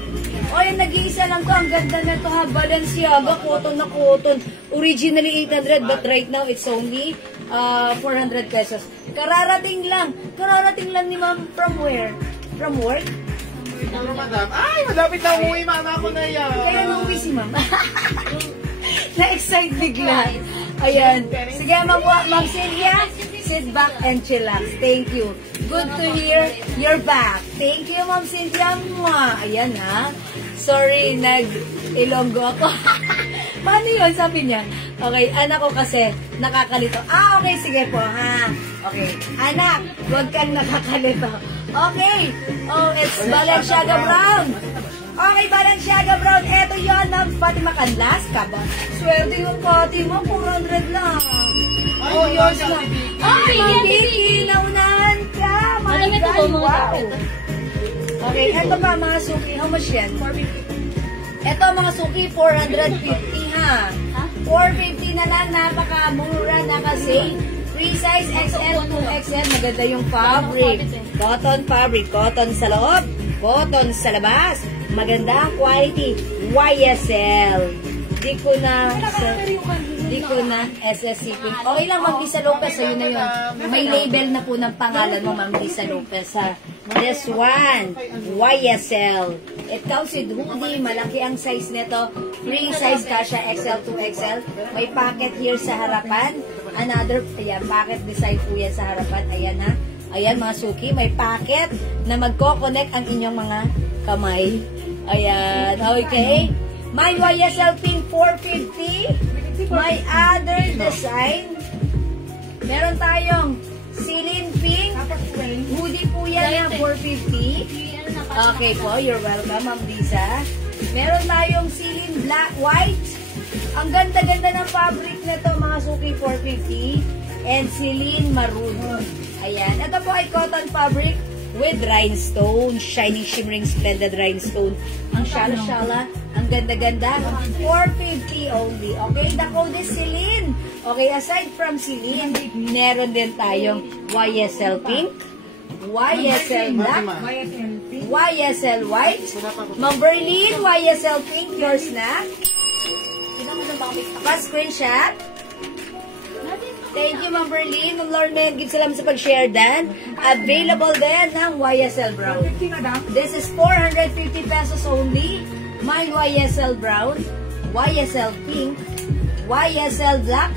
O, yung nag-iisa lang to. Ang ganda na to ha. Balenciaga, cotton na cotton. Originally 800, but right now it's only 400 pesos. Kararating lang. Kararating lang ni Ma'am from where? From work? Siguro, madam. Ay, malapit na umuwi, mama ko na yan. Kaya nung si Ma'am. Na-excite bigla. Ayan. Sige, Ma'am Sylvia, sit back and chillax. Thank you. Good to hear you're back. Thank you, Ma'am Cynthia. Ayan, ha. Sorry, nag-ilonggo ako. Paano yun? Sabi niya. Okay, anak ko kasi nakakalito. Okay, sige po, ha. Okay. Anak, huwag kang nakakalito. Okay. Oh, it's Balenciaga Brown. Okay, Balenciaga Brown. Eto yun, ng Fatima Canlas. Kaba. Swerte yung Fatima, 400 lang. Oh, yours na. Ay, Ma'am Vicky, naunahan ka. My God, wow. Okay, eto pa mga suki. How much yan? 450. Eto mga suki, 450 ha. 450 na lang, napakamura, naka-save. Free size XL to XL. Maganda yung fabric. Cotton fabric. Cotton sa loob. Cotton sa labas. Maganda ang quality. YSL. Di ko na SSCP. Okay lang, Ma'am Lisa Lopez. So, yun na yun. May label na po ng pangalan mo, Ma'am Lisa Lopez. Ha? This one, YSL. It comes with hoodie. Malaki ang size nito. Free size kasha XL to XL. May pocket here sa harapan. Another, ayan, pocket design po yan sa harapan. Ayan ha. Ayan mga suki, may pocket na magko-connect ang inyong mga kamay. Ayan, okay. May YSL pink 450. May other design. Meron tayong Celine pink. Hoodie po yan na 450. Okay po, you're welcome, Ma'am Lisa. Meron tayong Celine black, white. Ang ganda-ganda ng fabric na to, mga suki, 450. And Celine maroon. Ayan. Ito po ay cotton fabric with rhinestone. Shining, shimmering, splendid rhinestone. Ang shala-shala. Ang ganda-ganda. 450 only. Okay, the code is Celine. Okay, aside from Celine, meron din tayong YSL pink, YSL black, YSL white, Ma'am Berlin, YSL pink, yours na. Pa-screenshot. Thank you, Ma'am Berlin. Ma'am Lorne, give salamat sa pag-share dan. Available din ng YSL brown. This is 450 pesos only. May YSL brown, YSL pink, YSL black,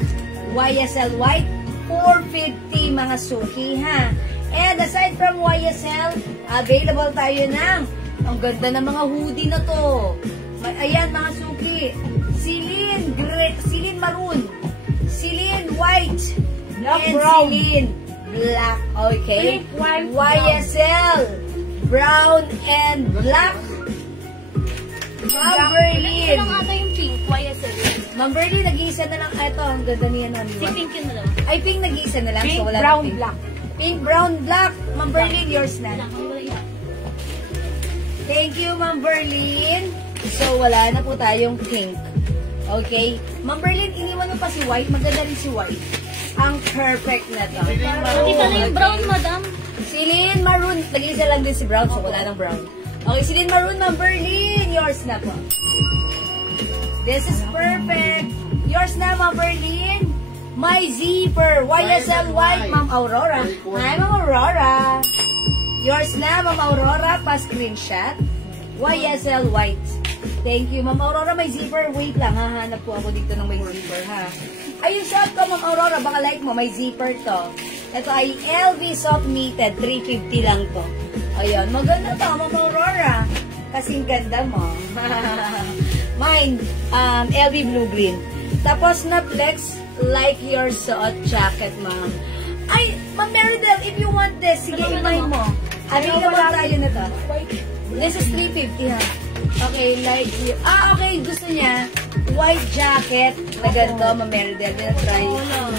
YSL white, 450 mga suki, ha. And aside from YSL, available tayo ng, ang ganda ng mga hoodie na to. Ayan mga suki. Celine gray, Celine maroon, Celine white, and brown. Celine black. Okay. YSL brown and black. Ma'am Berlin. Ito lang ata yung pink, YSL. Ma'am Berlin, nag-iisa na lang. Ito, ang ganda niya na. Si pink yun na lang. Ay, pink nag-iisa na lang. Pink, so wala brown, pink. black. Pink, brown, black. Ma'am Berlin, yours na. Thank you, Ma'am Berlin. So, wala na po tayong pink. Okay? Ma'am Berlin, iniwan mo pa si white. Maganda rin si white. Ang perfect na to. Kita na yung brown, madam. Celine maroon. Nag-iisa lang din si brown, so wala nang brown. Okay, Celine maroon, Ma'am Berlin. Yours na po. This is perfect. Yours na, Ma'am Berlin. My zipper. YSL white, Ma'am Aurora. Hi, Ma'am Aurora. Yours na, Ma'am Aurora. Pa-screenshot. YSL white. Thank you, Ma'am Aurora. May zipper. Wait lang, hahanap po ako dito ng may zipper, ha. Ayun, shot ko, Ma'am Aurora. Baka like mo, may zipper to. Ito ay LV soft knitted. 350 lang to. Ayun, maganda to, Ma'am Aurora. Kasing ganda mo. Mine, LV blue-green. Tapos na flex like your suot jacket, ma'am. Ay, Ma'am Meridel, if you want this, sige, imay mo. Available tayo na to. This is 350, ha? Okay, like you. Okay, gusto niya. White jacket na ganito, Ma'am Meridel.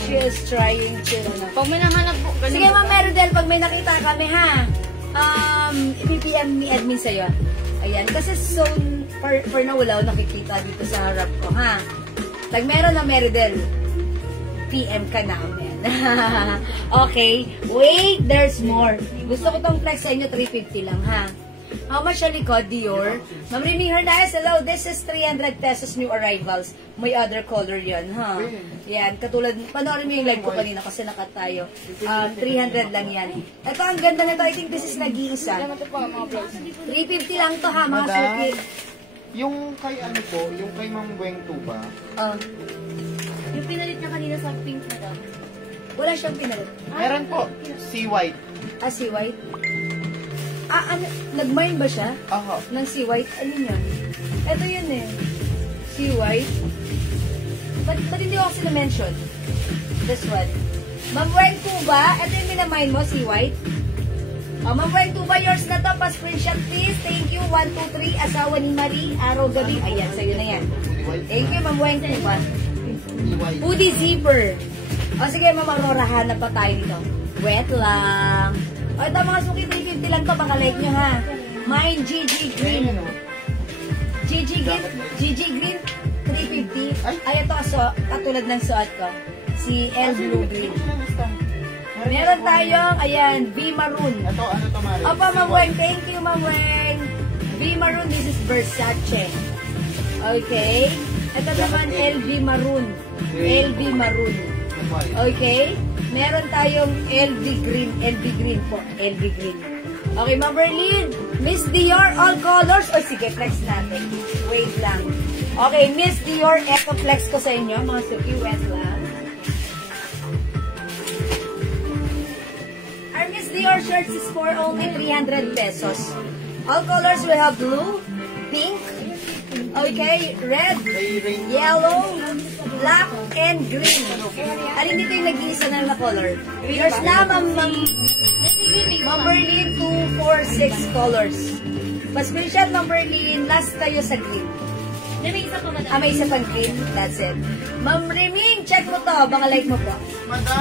She is trying to. Pag may nahanap po, Sige, Ma'am Meridel, pag may nakita kami, ha? I-PM ni admin sa'yo. Ayan, kasi so, for now, wala ako nakikita dito sa harap ko, ha? Pag meron na Meridel, PM ka namin. Okay. Wait, there's more. Gusto ko tong flex sa inyo, 350 lang, ha? How much sa likod, Dior? Ma'am Remy Hernandez, hello. This is 300 pesos new arrivals. May other color yan, ha? Yan, katulad, panoorin mo yung live ko kanina kasi nakat tayo. 300 lang yan. Ito, ang ganda na ito. I think this is nag-iisa. 350 lang to, ha, mga Madam, suki. yung kay ano po, yung kay Ma'am Weng Tuba, Yung pinalit niya kanina sa pink, madam. Wala siyang pinalit. meron po, si White. Ah, si White? Ano, nag-mine ba siya? Aha. Ng si White? Ano yun? Ito yun eh. Si White. Ba't hindi ko kasi na-mention? This one. Ma'am Weng Tuba, ito yung minamine mo, si White. Ma'am Weng Tuba, yours na to. Pa-screenshot please. Thank you. 1, 2, 3. Asawa ni Marie. Araw gabi. Ayan, sa'yo na yan. Thank you, Ma'am Weng Tuba. Si White. Hoodie zipper. O sige, Ma'am Aurora, hanap pa tayo dito. Wet lang. O ito mga suki, 350 lang to. Baka like nyo ha. Mine, GG Green. GG Green, 350. Ay, ito katulad ng suot ko. Si L Blue Green. Meron tayong, ayan, V Maroon. Ito, ano to, Mari? Opo, Ma'am Weng. Thank you, Ma'am Weng. V Maroon, this is Versace. Okay. Ito naman, LV Maroon. LV Maroon. Okay. Meron tayong LV Green. LV Green po. LV Green. Okay, Ma'am Berlin. Miss Dior, all colors. O sige, flex natin. Wait lang. Okay, Miss Dior, eto flex ko sa inyo. Mga suki, wet lang. Our Miss Dior shirts is for only 300 pesos. All colors we have blue, pink, okay, red, yellow, black, and green. Alin dito yung nag-iisa na color? Yours na, Ma'am Berlin, 2, 4, 6 colors. Pa-screenshot, Ma'am Berlin, last kayo sa green. May isa pa, madam. May isa pang green, that's it. Ma'am Reming, check mo to, baka like mo po.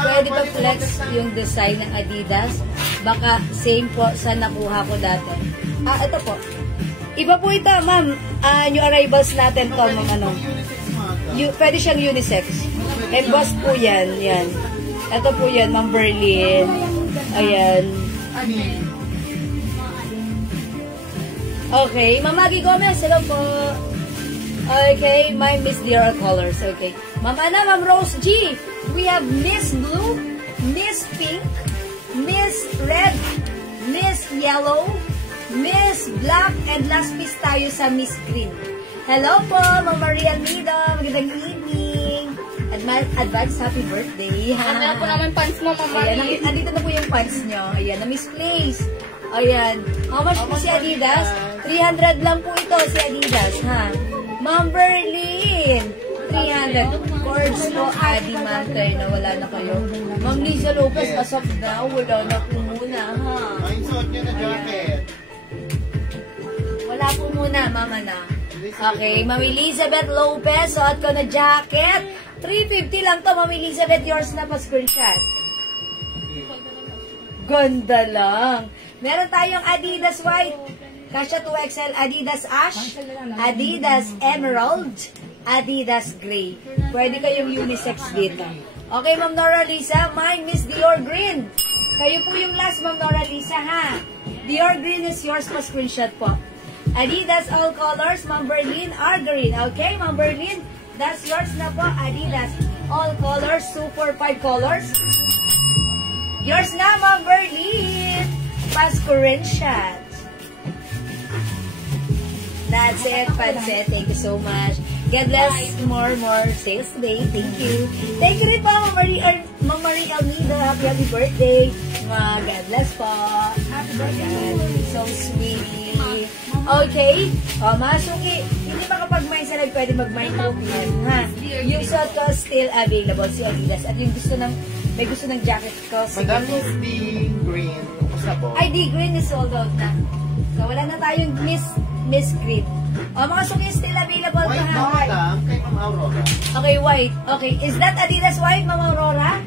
Pwede ba flex yung design ng Adidas? Baka same po sa nakuha ko dati. Ito po. Iba po ito, ma'am. New arrivals natin to, ma'am, ano. Pwede siyang unisex. Embossed po yan, yan. Ito po yan, Ma'am Berlin. Ayan. Okay, Ma'am Maggie Gomez, hello po. Okay, my Miss Dior colors, okay. Ma'am Ana, Ma'am Rose G. We have Miss Blue, Miss Pink, Miss Red, Miss Yellow, Miss Black, and last piece tayo sa Miss Green. Hello po, Ma'am Maria Almeida. Magandang evening. Advance happy birthday. Ano po naman pants mo, Ma'am Ayan, Marie? nandito na po yung pants nyo. Ayan, na-misplace. Ayan. How much po si Adidas? 300 lang po ito si Adidas, ha? Ma'am Berlin. 300. Cords po, Adi Manter na wala na kayo. Ma'am Liza Lopez, as of now, wala na po muna, ha? Ay, suot nyo na jacket. Wala po muna, mama na. Okay, Ma'am Elizabeth Lopez, suot ko na jacket. 350 lang to, Ma'am Elizabeth. Yours na pa screenshot. Ganda lang. Meron tayong Adidas White. Kasha 2XL, Adidas Ash, Adidas Emerald, Adidas Gray. Pwede kayong unisex dito. Okay, Ma'am Nora Lisa, mine Miss Dior Green. Kayo po yung last, Ma'am Nora Lisa, ha? Dior Green is yours pa screenshot po. Adidas all colors, Ma'am Berlin are green. Okay, Ma'am Berlin, that's yours na po. Adidas all colors, 2, 4, 5 colors. Yours na, Ma'am Berlin. Pass screenshot. That's it, Panset. Thank you so much. God bless more sales today. Thank you. Thank you rin po, Ma'am Marie Almeida. Happy birthday. God bless po. Happy birthday. So sweet. Okay. Mga suki, hindi makapag-mine sa live, pwede mag-mine po yan, ha? Yung suot ko still available si Adidas. At yung may gusto ng jacket ko. Madam is the green. Basta po. Ay, the green is sold out na. So, wala na tayong Miss Green. Mga suki still available White ka, na, ha? madam, kay Ma'am Aurora. Okay, white. Okay, is that Adidas white, Ma'am Aurora?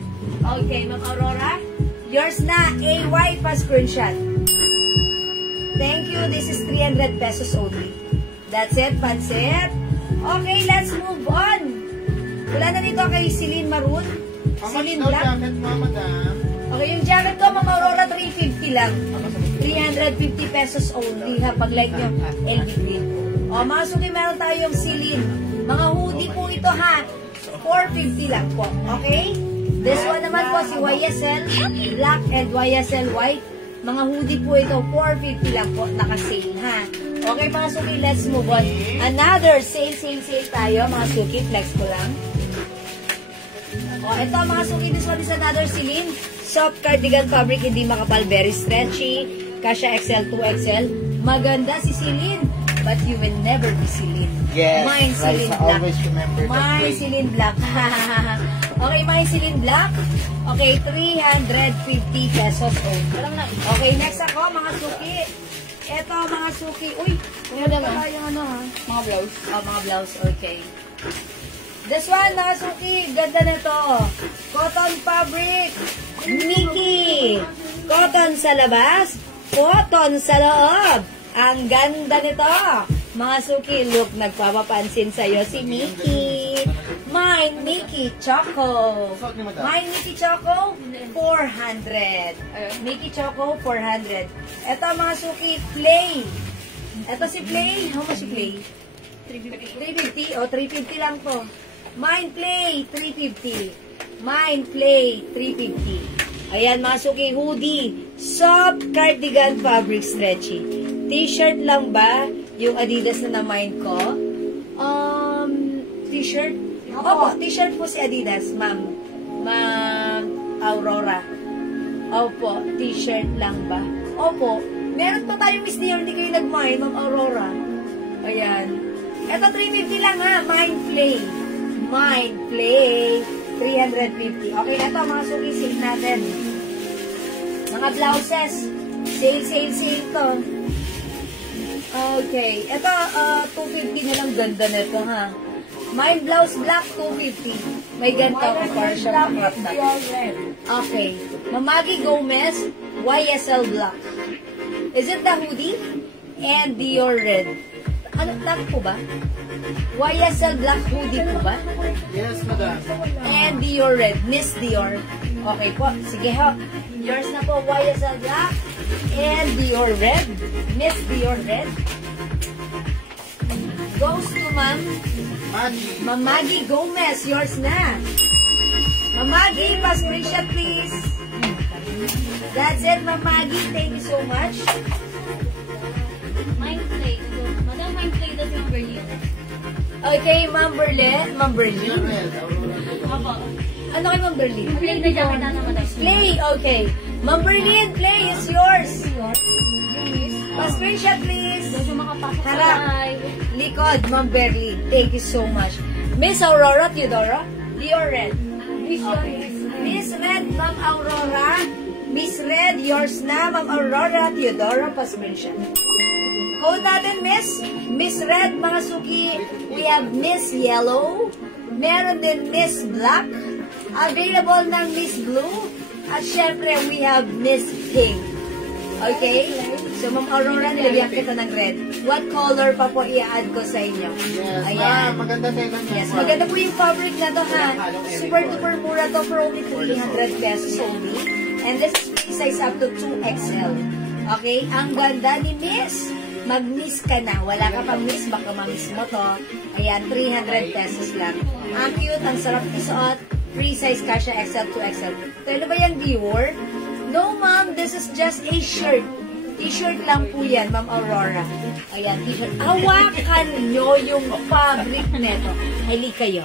Okay, Ma'am Aurora. Yours na, AY pa screenshot. Thank you. This is 300 pesos only. That's it, Pansit. Okay, let's move on. Wala na dito kay Celine Maroon. How much Celine daw Black. jacket mo, madam? Okay, yung jacket ko, Ma'am Aurora, 350 lang. 350 pesos only, ha, pag like nyo, LV Green. O, mga suki, meron tayong Celine. Mga hoodie po ito, ha. 450 lang po, okay? This one naman po, si YSL Black and YSL White. Mga hoodie po ito, 450 lang po, naka-sale, ha. Okay, mga suki, let's move on. Another sale tayo, mga suki, flex ko lang. O, ito mga suki, this one is another Celine. Soft cardigan fabric, hindi makapal, very stretchy. Kasha XL, 2XL. Maganda si Celine, but you will never be Celine. Yes, Mine Celine Raisa, Black. always remember that Mine way. Celine Black. Okay, mine Celine Black. Okay, 350 pesos only. Okay, next ako, mga suki. Ito, mga suki. Uy, ano ba yung ano ha? Mga blouse. Oh, mga blouse, okay. This one, mga suki, ganda nito. Cotton fabric. Mickey. Cotton sa labas, cotton sa loob. Ang ganda nito. Mga suki, look, nagpapapansin sa'yo si Mickey. Mine, Mickey Choco. Mine, Mickey Choco, 400. Mickey Choco, 400. Ito, mga suki, Play. Ito si Play. How much si Play? 350. O, 350 lang to. Mine Play, 350. Mine Play, 350. Ayan, mga suki, hoodie. Soft cardigan fabric stretchy. T-shirt lang ba yung Adidas na na-mine ko? T-shirt? Opo, t-shirt po si Adidas, ma'am. Ma'am Aurora. Opo, t-shirt lang ba? Opo. Meron pa tayo, Miss Dior, hindi kayo nag-mine, Ma'am Aurora. Ayan. Ito, 350 lang ha. Mine Play. Mine Play. 350. Okay na ito, mga suki, sale natin. Mga blouses. Sale to. Okay. Ito, 250 na lang. Ganda na ito, ha. Mine blouse black, 250. May ganito ako para siya pakrap na. Okay. Mamagi Gomez, YSL black. Is it the hoodie? And Dior red. Ano, tama po ba? YSL black hoodie po ba? Yes, madam. And Dior red. Miss Dior. Okay po. Sige ho. Yours na po. YSL black. And Dior red. Miss Dior red. Goes to Ma'am Mamagi Gomez. Yours na. Mamagi, pa-screenshot please. That's it, Mamagi. Thank you so much. Mine Play. Madam, Mine Play does yung Berlin. Okay, Ma'am Berlin. Ma'am Berlin. Opo. Ano kay Ma'am Berlin? Play na jacket na naman. Play, okay. Ma'am Berlin, Play is yours. Pa-screenshot please. Doon yung makapasok sa Harap. live. Likod, Ma'am Berlin. Thank you so much. Miss Aurora Theodora. Dior red. Okay. Miss Red, Ma'am Aurora. Miss Red, yours na, Ma'am Aurora Theodora, pa-screenshot. Code natin, Miss. Miss Red, mga suki. We have Miss Yellow. Meron din Miss Black. Available ng Miss Blue. At syempre, we have Miss Pink. Okay? So, Ma'am Aurora, nilagyan kita ng red. What color pa po i-add ko sa inyo? Yes, Ayan. ma'am. Maganda tayo lang yan. Yes, maganda po yung fabric na to, ha. Super duper mura to for only 300 pesos only. And this is free size up to 2XL. Okay? Ang ganda ni Miss. Mag-miss ka na. Wala ka pang miss, baka ma-miss mo to. Ayan, 300 pesos lang. Ang cute, ang sarap isuot. Free size kasha XL to XL. Ano ba yan, viewer? No, ma'am. This is just a shirt. T-shirt lang po yan, Ma'am Aurora. Ayan, t-shirt. Hawakan nyo yung fabric neto. Hali kayo.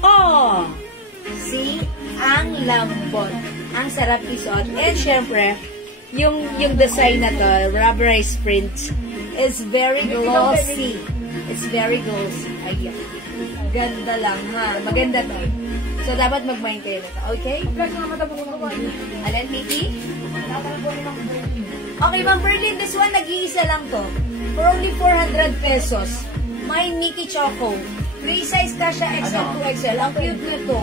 Oh! See? Ang lambot. Ang sarap isuot. And syempre, yung design na to, rubberized print, is very glossy. It's very glossy. Ayan. Ganda lang, ha? Maganda to. So, dapat mag-mind kayo na to. Okay? Alan, Mickey? Okay, Ma'am Berlin, this one, nag-iisa lang to. For only 400 pesos. My Mickey Choco. Free size kasha XL to XL. Ang cute nito.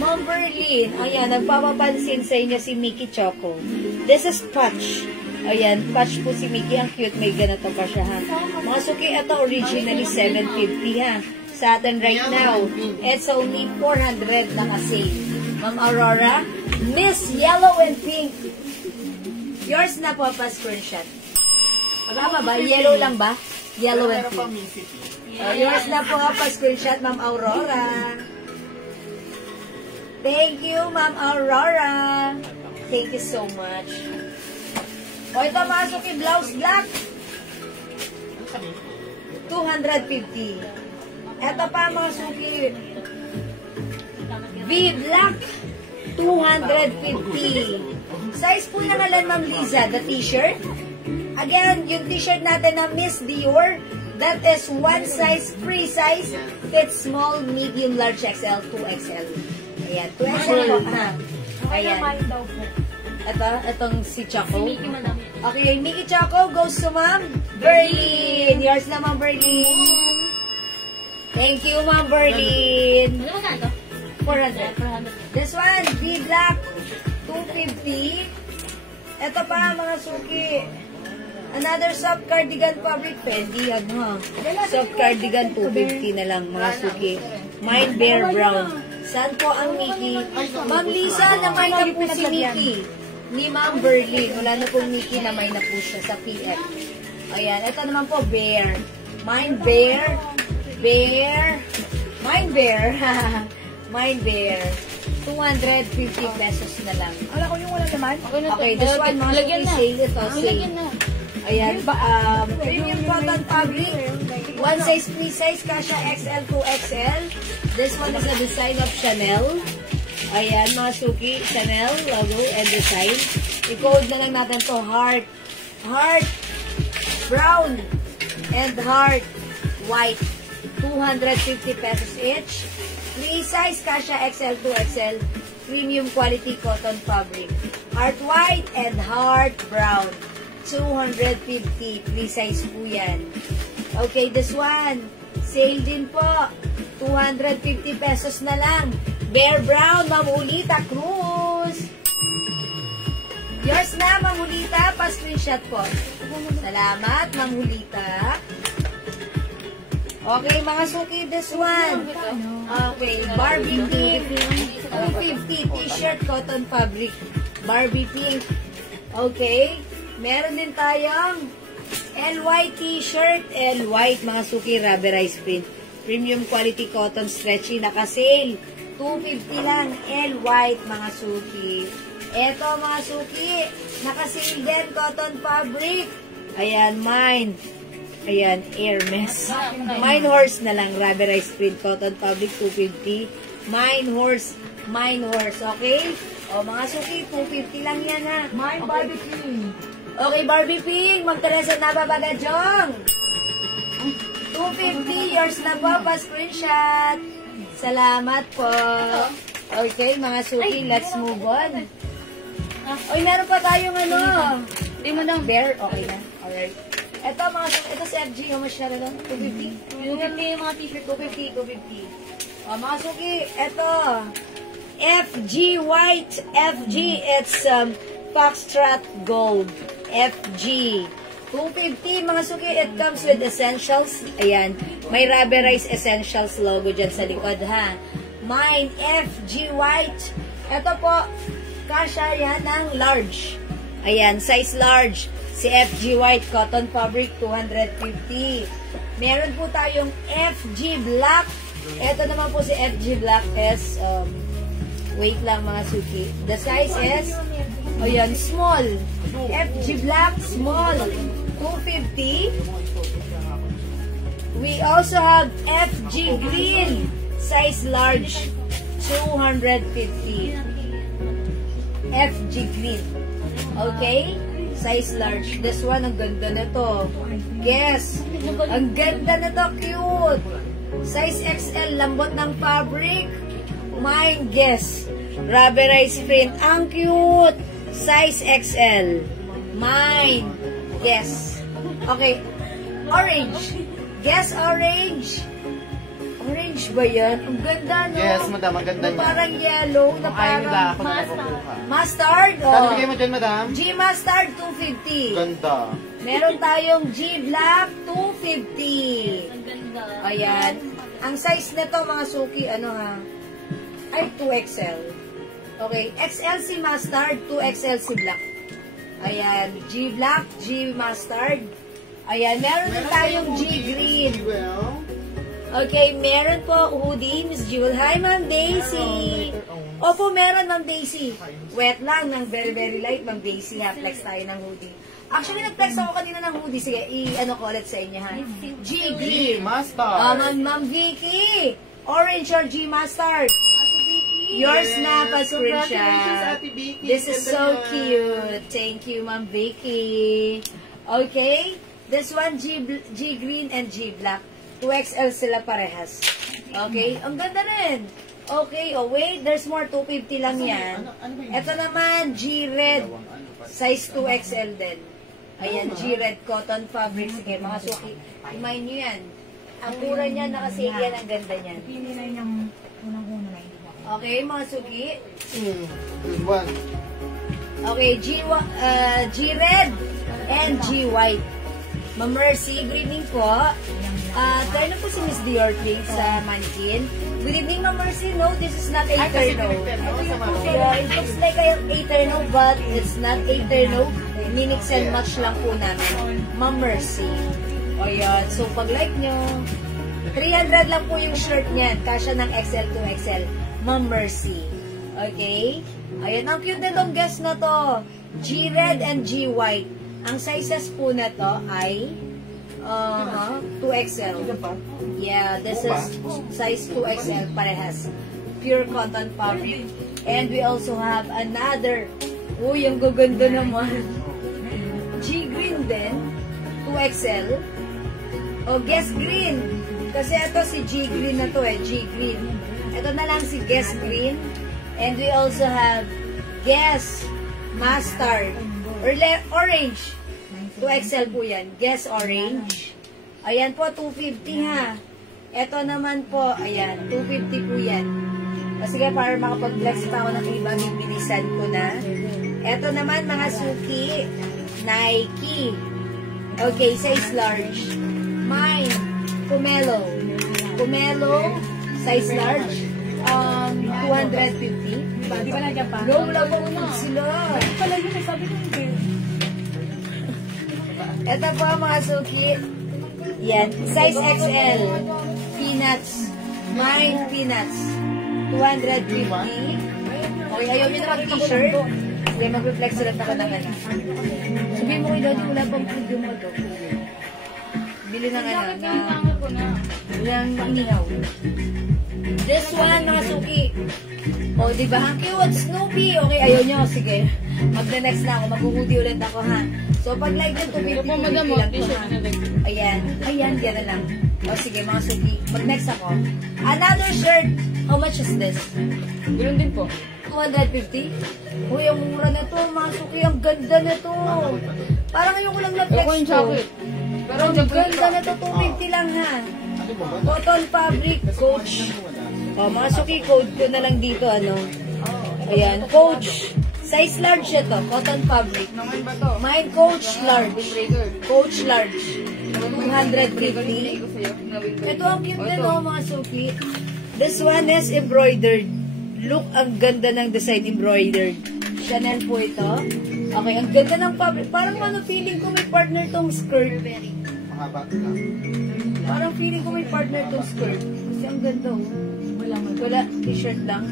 Ma'am Berlin, ayan, nagpapapansin sa inyo si Mickey Choco. This is Patch. Ayan, Patch po si Mickey. Ang cute, may ganito pa siya, ha. Mga suki, ito originally 750, ha. sa atin right now. It's only 400 naka-sale. Ma'am Aurora, Miss Yellow and Pink. Yours na po pa screenshot. Tama ba? Yellow lang ba? Yellow and pink. Yours na po pa screenshot, Ma'am Aurora. Thank you, Ma'am Aurora. Thank you so much. O, ito mga suki, blouse black. 250. Ito pa mga suki. V black. 250. Size po na ngalan, Ma'am Liza, the t-shirt. Again, yung t-shirt natin na Miss Dior, that is one size, free size, fits small, medium, large, XL, 2XL. Ayan, 2XL po na. Ayan. Itong si Choco. Okay, Mickey Choco goes to Ma'am Berlin. Yours na, Ma'am Berlin. Thank you, Ma'am Berlin. 400. This one, V-Black, 250. Ito pa, mga suki. Another soft cardigan fabric. Fendi, soft cardigan, 250 na lang, mga suki. Mine Bear Brown. Saan po ang Mickey? Ma'am Lisa, namay na po si Mickey. Ni Ma'am Berlin. Wala na pong Mickey, namay na po siya sa PF. Ayan, ito naman po, Bear. Mine Bear. Bear. Mine Bear. Mine Bear. 250 pesos na lang. Wala ko yung wala naman. Okay, this one, mga suki, sale ito. Sale. Ayan, premium cotton fabric. One size, free size, kasha XL to XL. This one is a design of Chanel. Ayan, mga suki, Chanel logo and design. I-code na lang natin to heart, brown, and heart white. 250 pesos each. Free size, kasha XL to XL. Premium quality cotton fabric. Heart white and heart brown. 250. Free size po yan. Okay, this one. Sale din po. 250 pesos na lang. Bear Brown, Ma'am Ulita Cruz. Yours na, Ma'am Ulita. Pa-screenshot po. Salamat, Ma'am Ulita. Okay, mga suki, this one. Okay, Barbie Pink. 250 t-shirt cotton fabric. Barbie Pink. Okay. Meron din tayong LY t-shirt, LY, mga suki, rubberized print. Premium quality cotton stretchy, naka-sale. 250 lang, LY, mga suki. Eto, mga suki, naka-sale din, cotton fabric. Ayan, mine. Ayan, Hermes. Mine Horse na lang, rubberized print, cotton fabric, 250. Mine Horse, okay? O, mga suki, 250 lang yan, ha? Mine Barbie King. Okay, Barbie Pink, Mag-Teresa na Babagadjong. 250, yours na po, pa-screenshot. Salamat po. Okay, mga suki, let's move on. Oy, meron pa tayong Hindi mo nang bear. Okay na. Alright. Ito, mga suki, ito si FG, yung masyara lang. 250. Yung mga t-shirt, 250. Mga suki, ito. FG White. FG, it's Foxtrot Gold. FG. 250, mga suki, it comes with essentials. Ayan, may rubberized essentials logo dyan sa likod, ha. Mine, FG White. Ito po, kasha yan ng large. Ayan, size large. Si FG White, cotton fabric, 250. Meron po tayong FG Black. Ito naman po si FG Black is, wait lang mga suki. The size is, ayan, small. FG Black, small, 250. We also have FG Green, size large, 250. FG Green. Okay? Size large. This one, ang ganda na to. Guess. Ang ganda na to, cute. Size XL, lambot ng fabric. Mine, guess. Rubberized print. Ang cute. Size XL. Mine. Guess. Okay. Orange. Guess orange. Orange ba yan? Ang ganda, no? Yes, madam. Ang ganda niya. Parang yellow na Ayaw nila parang ako na nakukuha. mustard. Kano Oh. bigay mo dyan, madam? G mustard, 250. Ganda. Meron tayong G black, 250. Ayan. Ang size nito mga suki, ano ha? Ay, 2XL. Okay. XL si mustard, 2XL si black. Ayan. G black, G mustard. Ayan. Meron din tayong G green. Okay. Meron po hoodie, Miss Jewel. Hi, Ma'am Daisy. Opo, meron, Ma'am Daisy. Wet lang, ng very, very light, Ma'am Daisy. Ha, flex tayo ng hoodie. Actually, nag-flex ako kanina ng hoodie. Sige, i-ano ko ulit sa inyo, ha? G green. Mustard. Ma'am Vicky. Orange or G mustard. Yours na, pa-screenshot. This is so cute. Thank you, Ma'am Vicky. Okay. This one, G green and G black. 2XL sila parehas. Okay. Ang ganda rin. Okay. Oh, wait. There's more. 250 lang yan. Ito naman, G red. Size 2XL din. Ayan, G red cotton fabric. Sige, mga suki. Imayin nyo yan. Ang pura niya, nakasale yan. Ang ganda niyan. Pili na yung unang-una na hindi. Okay, mga suki. Good one. Okay, G red and G white. Ma'am Mercy, good evening po. Tayo na po si Miss Dior sa mannequin. Good evening, Ma'am Mercy. No, this is not a turno. Yeah, it looks like a turno, but it's not a turno. Minix and match lang po namin. Ma'am Mercy. O yan. So, pag-like nyo, 300 lang po yung shirt niyan. Kasya ng XL to XL. Ma'am Mercy. Okay? Ayan, ang cute nitong guest na to. G red and G white. Ang sizes po na to ay 2XL. Yeah, this is size 2XL parehas. Pure cotton fabric. And we also have another. Uy, yung gaganda naman. G green din. 2XL. O, guess green. Kasi ito si G green na to eh. G green. Ito na lang si guess green. And we also have guess mustard. Or orange. 2XL po yan. Guess orange. Ayan po, 250 ha. Ito naman po, ayan, 250 po yan. Kasi nga para makapag-flex pa ako ng iba, bibilisan ko na. Ito naman mga suki, Nike. Okay, size large. Mine, Pumelo. Pumelo, size large. 250. Di ba nandiyan pa? Low lang po sila. Pala yun, sabi ko hindi. Ito po mga suki. Yan. Size XL. Peanuts. Mine peanuts. 250. Okay, ayaw nyo na mag-t-shirt. Sige, mag-reflex ulit ako ng ano. Sabihin mo kay Dodi, wala pang video mo to. Bili ng ano, ng inihaw. This one, mga suki. O, diba? Ang cute, Snoopy. Okay, ayaw nyo. Sige. Magna-next na ako. Mag-hoodie ulit ako, ha? So, pag like nyo, 250 lang to, ha? Ayan. Ayan, gano'n lang. O, sige, mga suki. Mag-next ako. Another shirt. How much is this? Ganoon din po. 250? Uy, ang mura na to, mga suki. Ang ganda na to. Parang ngayon ko lang na-flex to. Pero ang ganda na to, 250 lang, ha? Cotton fabric, Coach. O, mga suki, code ko na lang dito, ano? Ayan, Coach. Size large ito, cotton fabric. Mine Coach large. Coach large. 250. Ito ang cute din, oh, mga suki. This one is embroidered. Look, ang ganda ng design embroidered. Chanel po ito. Okay, ang ganda ng fabric. Parang ano, feeling ko may partner tong skirt. Mahaba lang. Parang feeling ko may partner tong skirt. Kasi ang ganda, oh. Wala, t-shirt lang.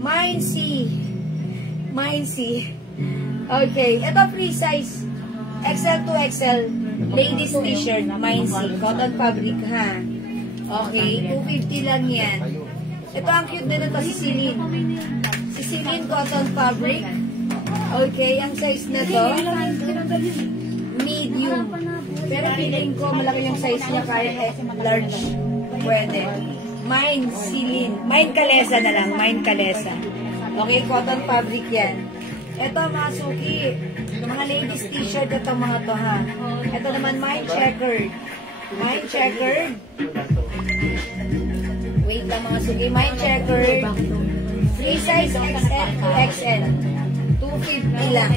Mine C. Mine C. Okay, ito free size. XL to XL. Ladies t-shirt. Mine C. Cotton fabric, ha? Okay, 250 lang yan. Ito ang cute din ito, si Celine. Si Celine cotton fabric. Okay, ang size na to, medium. Pero feeling ko, malaki yung size niya kahit large. Pwede. Mine Celine. Mine Kalesa na lang. Mine Kalesa. Okay, cotton fabric yan. Ito mga suki. Mga ladies t-shirt ito mga to, ha. Ito naman mine checkered. Mine checkered. Wait lang mga suki. Mine checkered. Free size XL to XL. 250 lang.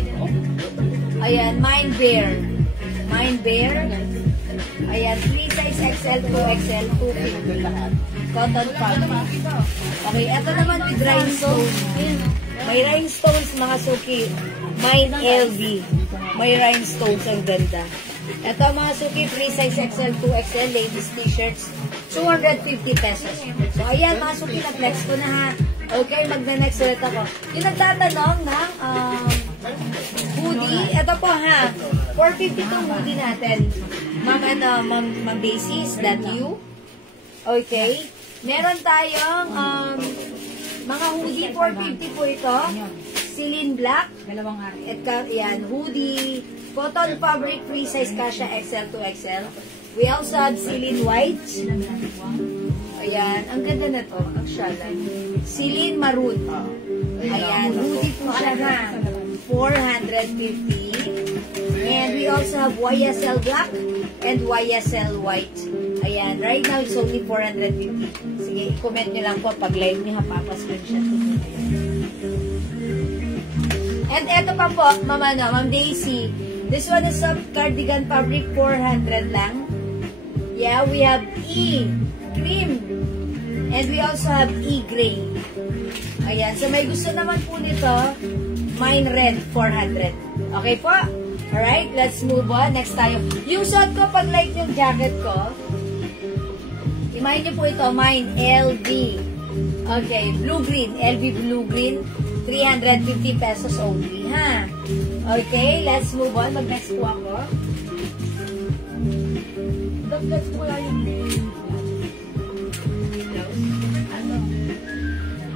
Ayan, mine bear. Mine bear. Ayan, 3 size XL, 2XL, 250. Cotton fabric. Okay, ito naman with rhinestones. May rhinestones, mga suki. Mine LV. May rhinestones, ang ganda. Ito mga suki, 3 size XL, 2XL, ladies t-shirts, 250 pesos. So, ayan mga suki, na-flex ko na ha. Okay, magna-next ulit ako. Yung nagtatanong ng hoodie, ito po ha, 450 itong hoodie natin. Ma'am Daisy, is that you? Okay. Meron tayong mga hoodie, 450 po ito. Celine Black. Yan, hoodie. Cotton fabric, free size kasha XL to XL. We also have Celine White. Ayan, ang ganda na to. Ang shalan. Celine Maroon. Ayan, hoodie po siya ha. 450. And we also have YSL Black and YSL White. Ayan, right now it's only 450. Sige, i-comment nyo lang po pag live nyo ha, papascreenshot. And eto pa po, Ma'am Daisy. This one is some cardigan fabric, 400 lang. Yeah, we have E cream. And we also have E gray. Ayan, so may gusto naman po nito, mine red, 400. Okay po? Alright, let's move on. Next tayo. Yung suot ko, pag like yung jacket ko, imahin niyo po ito, mine LV. Okay, blue-green, LV blue-green, 350 pesos only, ha? Okay, let's move on. Mag-next po ako. Mag-next po lang yung ano?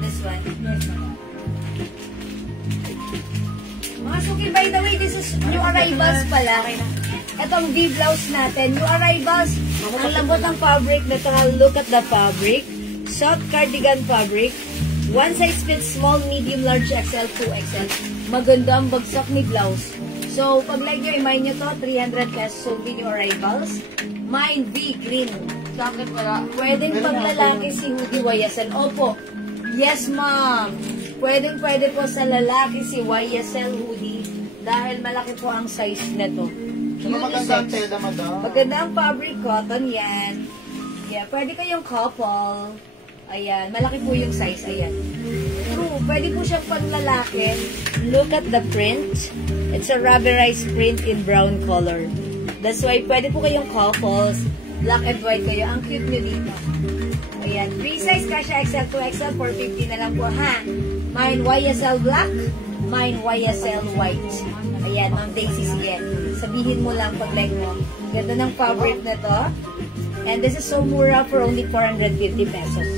This one. Mga suki, by the way, this is new arrivals pala. Itong V-blouse natin. New arrivals. Ang lambot ng fabric na ito. Look at the fabric. Soft cardigan fabric. One size fits small, medium, large, XL, 2XL. Maganda ang bagsak ni blouse. So, pag like nyo, imahin nyo to, 300 pesos. So, new arrivals. Mine V green. Bakit wala? Pwedeng paglalaki si hoodie YSL. Opo. Yes, ma'am. Pwede po sa lalaki si YSL hoodie dahil malaki po ang size na to. Maganda ang tela, madam. Maganda ang fabric, cotton yan. Yeah, pwede kayong couple. Ayan, malaki po yung size. Ayan. True, pwede po siyang panglalaki. Look at the print. It's a rubberized print in brown color. That's why pwede po kayong couples. Black and white kayo. Ang cute nyo dito. Ayan, free size kasha XL to XL, 450 na lang po ha. Mine YSL black, mine YSL white. Ayan, Ma'am Daisy, sige. Sabihin mo lang pag like mo. Ganda ng fabric na to. And this is so mura for only 450 pesos.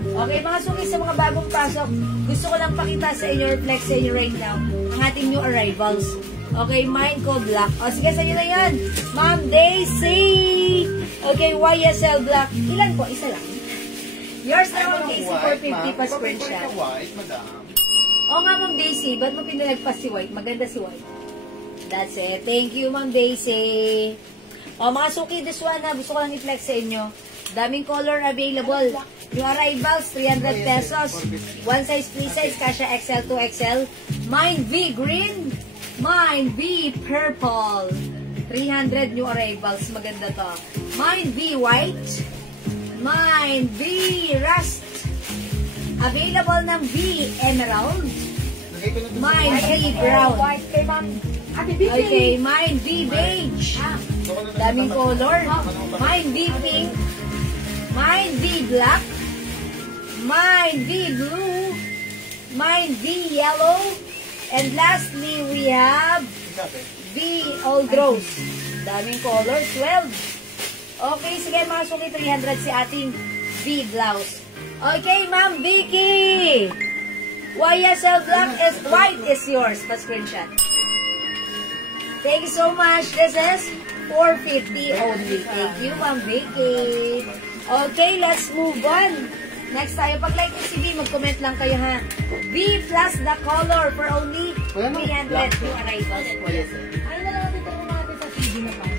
Okay, mga suki, sa mga bagong pasok, gusto ko lang pakita sa inyo, reflect sa inyo right now, ang ating new arrivals. Okay, mine ko black. O, sige, sa inyo na yan. Ma'am Daisy! Okay, YSL black. Ilan po? Isa lang. Yours na, Ma'am Daisy, 450 pa screenshot. White, madam. Oo nga, Ma'am Daisy, ba't mo pinalagpas si White? Maganda si White. That's it. Thank you, Ma'am Daisy. O, mga suki, this one na, gusto ko lang i-flex sa inyo. Daming color available. Yung arrivals, 300 pesos. One size, free size, kasha XL to XL. Mine V green. Mine V purple. 300 new arrivals. Maganda to. Mine V white. Mine V rust. Available ng V emerald. Mine V brown. Okay, mine V beige. Daming color. Mine V pink. Mine V black. Mine V blue. Mine V yellow. And lastly, we have V old rose. Daming colors. 12. Okay, sige mga suki, 300 si ating V blouse. Okay, Ma'am Vicky. YSL black is white is yours. Pa-screenshot. Thank you so much. This is 450 only. Thank you, Ma'am Vicky. Okay, let's move on. Next tayo. Pag like yung CD, mag-comment lang kayo ha. B plus the color for only 300 new arrivals. Ano na lang dito kung natin sa CD na pa?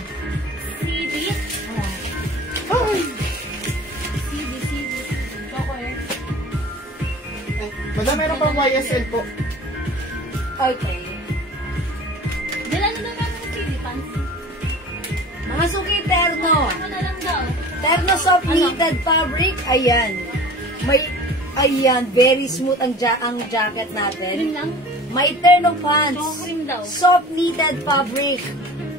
CD? CD. Choco eh. Madam, meron pang YSL po. Okay. Dala na naman ng CD, fancy. Mga suki, terno Terno. Ano na lang daw? Terno soft knitted fabric. Ayan. Ayan, very smooth ang jacket Yun natin. lang. May terno pants. So, cream daw. Soft knitted fabric.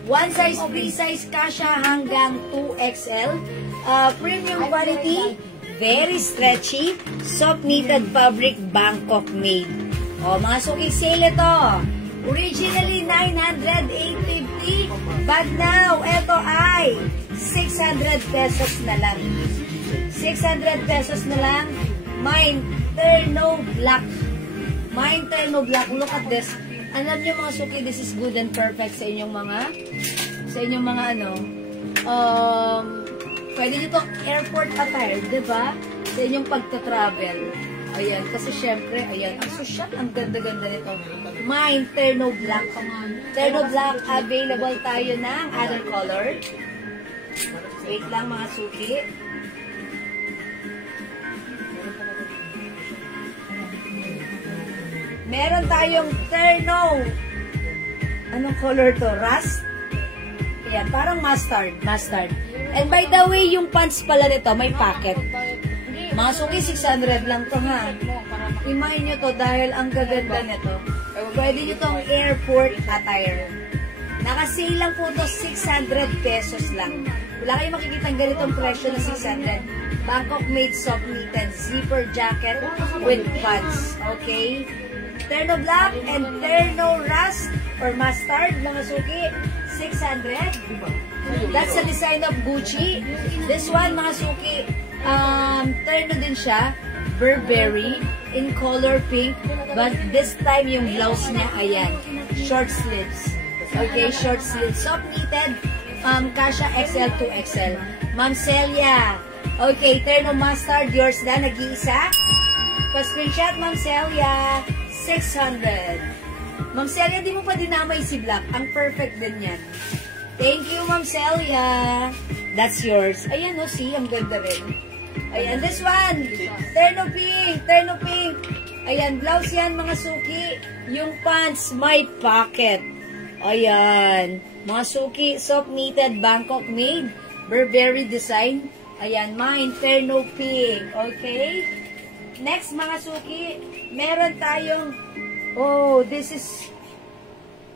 One size, free size, kasha hanggang 2XL. Premium quality, very stretchy. Soft knitted fabric, Bangkok made. O, mga suki, sale ito. Originally 900, 850. But now, ito ay 600 pesos na lang. 600 pesos na lang. Mine, terno black. Mine, terno black. Look at this. Alam niyo mga suki, this is good and perfect sa inyong mga pwede nyo itong airport attire, diba? Sa inyong pagta-travel. Ayan, kasi syempre, ayan, ang social, ang ganda-ganda nito. Mine, terno black. Terno black, available tayo ng other color. Wait lang mga suki. Meron tayong terno. Anong color to? Rust? Ayan, parang mustard. And by the way, yung pants pala nito, may pocket. Mga suki, 600 lang to ha. Imayin nyo to dahil ang gaganda nito. Pwede nyo tong airport attire. Nakasale lang po to 600 pesos lang. Wala kayong makikita ganitong presyo na 600. Bangkok made soft knitted zipper jacket with pants. Okay? Terno black and terno rust or mustard, mga suki, 600. That's the design of Gucci. This one, mga suki, terno din siya, Burberry, in color pink. But this time, yung blouse niya, ayan, short sleeves. Okay, short sleeves. Soft knitted, kasha XL to XL. Ma'am Celia. Okay, terno mustard, yours na, nag-iisa. Pa-screenshot, Ma'am Celia. 600. Ma'am Celia, di mo pa dinamay si Black. Ang perfect din yan. Thank you, Ma'am Celia. That's yours. Ayan, oh, see, ang ganda rin. Ayan, this one. Terno pink. Terno pink. Ayan, blouse yan, mga suki. Yung pants, may pocket. Ayan. Mga suki, soft knitted, Bangkok made. Burberry design. Ayan, mine, terno pink. Okay? Next, mga suki, meron tayong, oh, this is,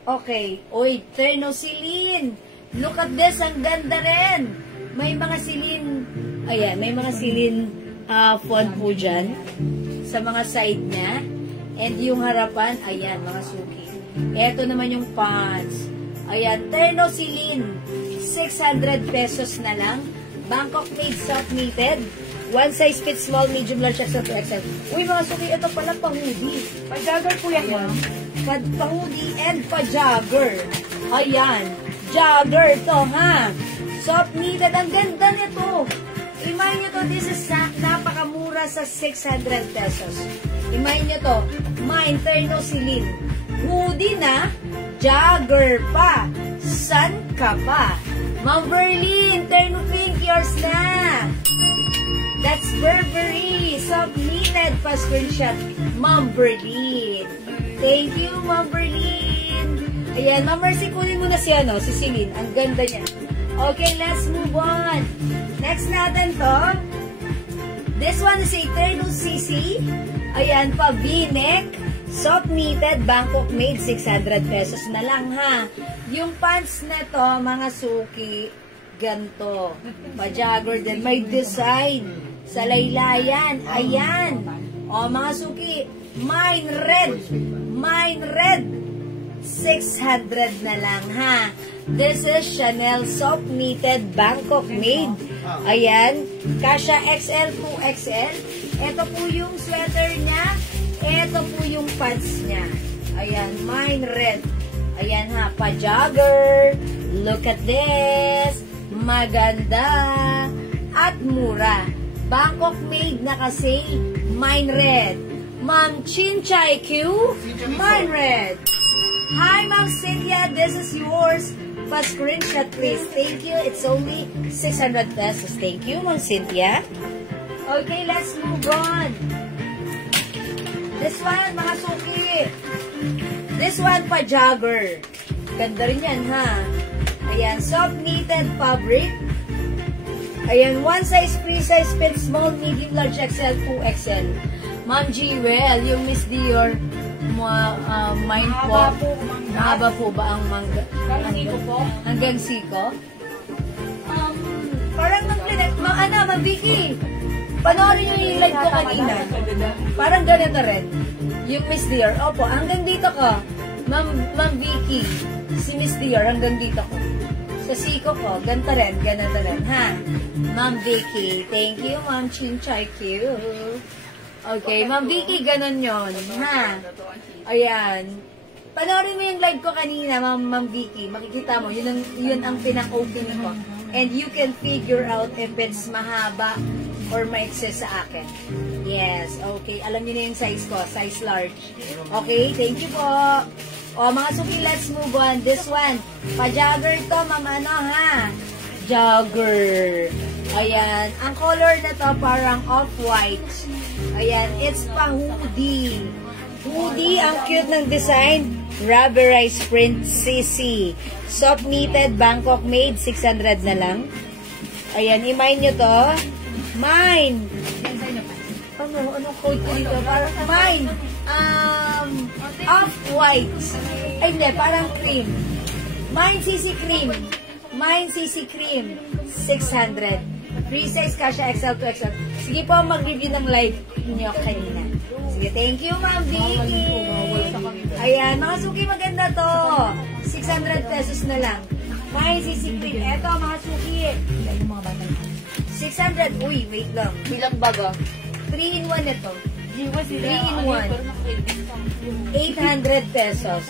okay, oy, terno silin. Look at this, ang ganda rin. May mga silin, ayan, may mga silin font po dyan, sa mga side na. And yung harapan, ayan, mga suki. Ito naman yung pants. Ayan, terno silin, 600 pesos na lang. Bangkok made soft knitted. One size fits small, medium, large, XL to XL. Uy, mga suki, ito pala pang-hoodie. Pa-jogger po yan. Pa-hoodie and pa-jogger. Ayan. Jogger to, ha? Soft knitted. Ang ganda nito. Imayin nyo to, this is napakamura sa 600 pesos. Imayin nyo to. Mine, terno silin. Hoodie na, jogger pa. Sun ka pa. Ma'am Berlin, terno pink, yours na. That's Burberry. Soft knitted pa screenshot. Ma'am Berlin. Thank you, Ma'am Berlin. Ayan, Ma'am Mercy, kunin mo na si Celine. Ang ganda niya. Okay, let's move on. Next natin to. This one is a terno CC. Ayan pa, V-neck. Soft knitted, Bangkok made, 600 pesos na lang, ha. Yung pants na to, mga suki, ganto. Pa-jogger din. May design. Sa laylayan. Ayan. O, mga suki, mine red. Mine red. 600 na lang, ha. This is Chanel soft knitted, Bangkok made. Ayan. Kasha XL to XL. Ito po yung sweater niya. Ito po yung pants niya. Ayan. Mine red. Ayan, ha. Pa-jogger. Look at this. Maganda. At mura. Bangkok made na kasi. Mine red. Ma'am Chinchay Q. Mine red. Hi, Ma'am Cynthia. This is yours. Pa-screenshot, please. Thank you. It's only 600 pesos. Thank you, Ma'am Cynthia. Okay, let's move on. This one, mga suki. This one, pa-jogger. Ganda rin yan, ha? Ayan, soft knitted fabric. Ayan, one size, free size, fit, small, medium, large, XL, 2XL. Ma'am Jewel, yung Miss Dior, mine po. Mahaba po ba ang mangga? Hanggang siko? Parang Ma'am Vicky, panoorin niyo yung live ko kanina. Parang ganito rin. Yung Miss Dior. Opo, hanggang dito ko. Ma'am Vicky, si Miss Dior, hanggang dito ko. Sa siko ko, ganito rin, ha? Ma'am Vicky, thank you, Ma'am Chinchay Q. Okay, Ma'am Vicky, ganon yon, ha? Ayan. Panoorin mo yung live ko kanina, Ma'am Vicky. Makikita mo, yun ang pinaka-open ko. And you can figure out if it's mahaba or maiksi sa akin. Yes, okay. Alam niyo na yung size ko, size large. Okay, thank you po. O, mga suki, let's move on. This one, pa-jogger to, ma'am, ha? Jogger. Ayan. Ang color na to, parang off-white. Ayan, it's pa-hoodie. Hoodie, ang cute ng design. Rubberized print CC. Soft knitted, Bangkok made, 600 na lang. Ayan, i-mine nyo to. Mine. Anong code ko dito? Parang mine. Off-white. Ay, hindi, parang cream. Mine CC cream. Mine CC cream. 600. Free size, kasha XL to XL. Sige po, mag-review ng live niyo kanina. Sige, thank you, Ma'am Vicky. Ayan, mga suki, maganda to. 600 pesos na lang. Mine CC cream. Eto, mga suki. 600. Uy, wait lang. Bilang baga. 3-in-1 ito. 3-in-1. 800 pesos.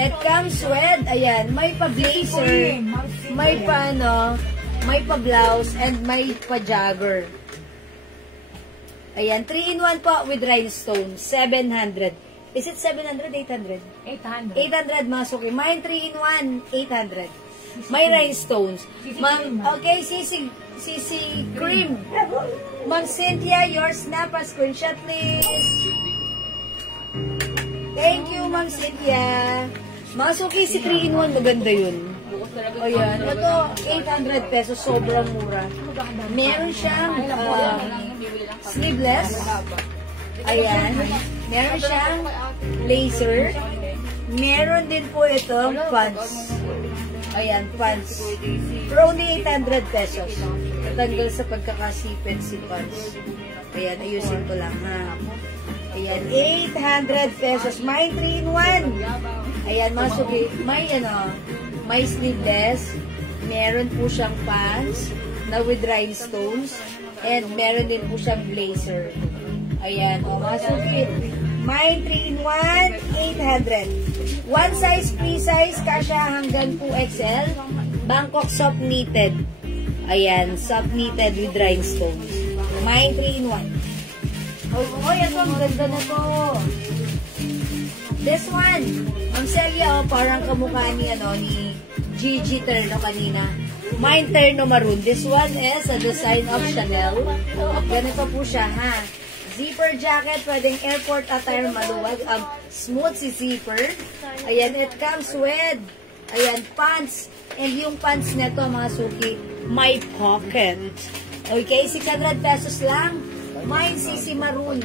It comes with, ayan, may pa-blazer, may pa-ano, may pa-blouse, and may pa-jogger. Ayan, 3-in-1 po with rhinestone. 700. Is it 700? 800? 800 mga suki. Mine 3-in-1, 800. May rhinestones. Ma'am, okay, sisi cream. Ma'am Cynthia, your snap a screenshot, please. Thank you, Ma'am Cynthia. Mga suki, si 3-in-1, maganda yun. Ayan, ito, 800 pesos, sobrang mura. Meron siyang sleeveless. Ayan. Meron siyang blazer. Meron din po itong pants. Ayan, pants. For only 800 pesos. Natanggal sa pagkakasipit si pants. Ayan, ayusin ko lang, ha. Ayan, 800 pesos. May 3-in-1. Ayan, mga suki. May sleeveless. Meron po siyang pants na with rhinestones. And meron din po siyang blazer. Ayan, mga suki. May 3-in-1, 800. One size, free size, kasha hanggang 2XL. Bangkok soft knitted. Ayan, soft knitted with rhinestones. May 3-in-1. Oh, ito, ang ganda na to. This one, ang Celia, parang kamukha ni Gigi Terno kanina. Mine Terno Maroon. This one is a design of Chanel. Ganito po siya, ha? Zipper jacket, pwedeng airport attire, maluwag. Smooth si zipper. Ayan, it comes with, ayan, pants. And yung pants nito, mga suki, may pocket. Okay, 600 pesos lang. Mine CC Maroon.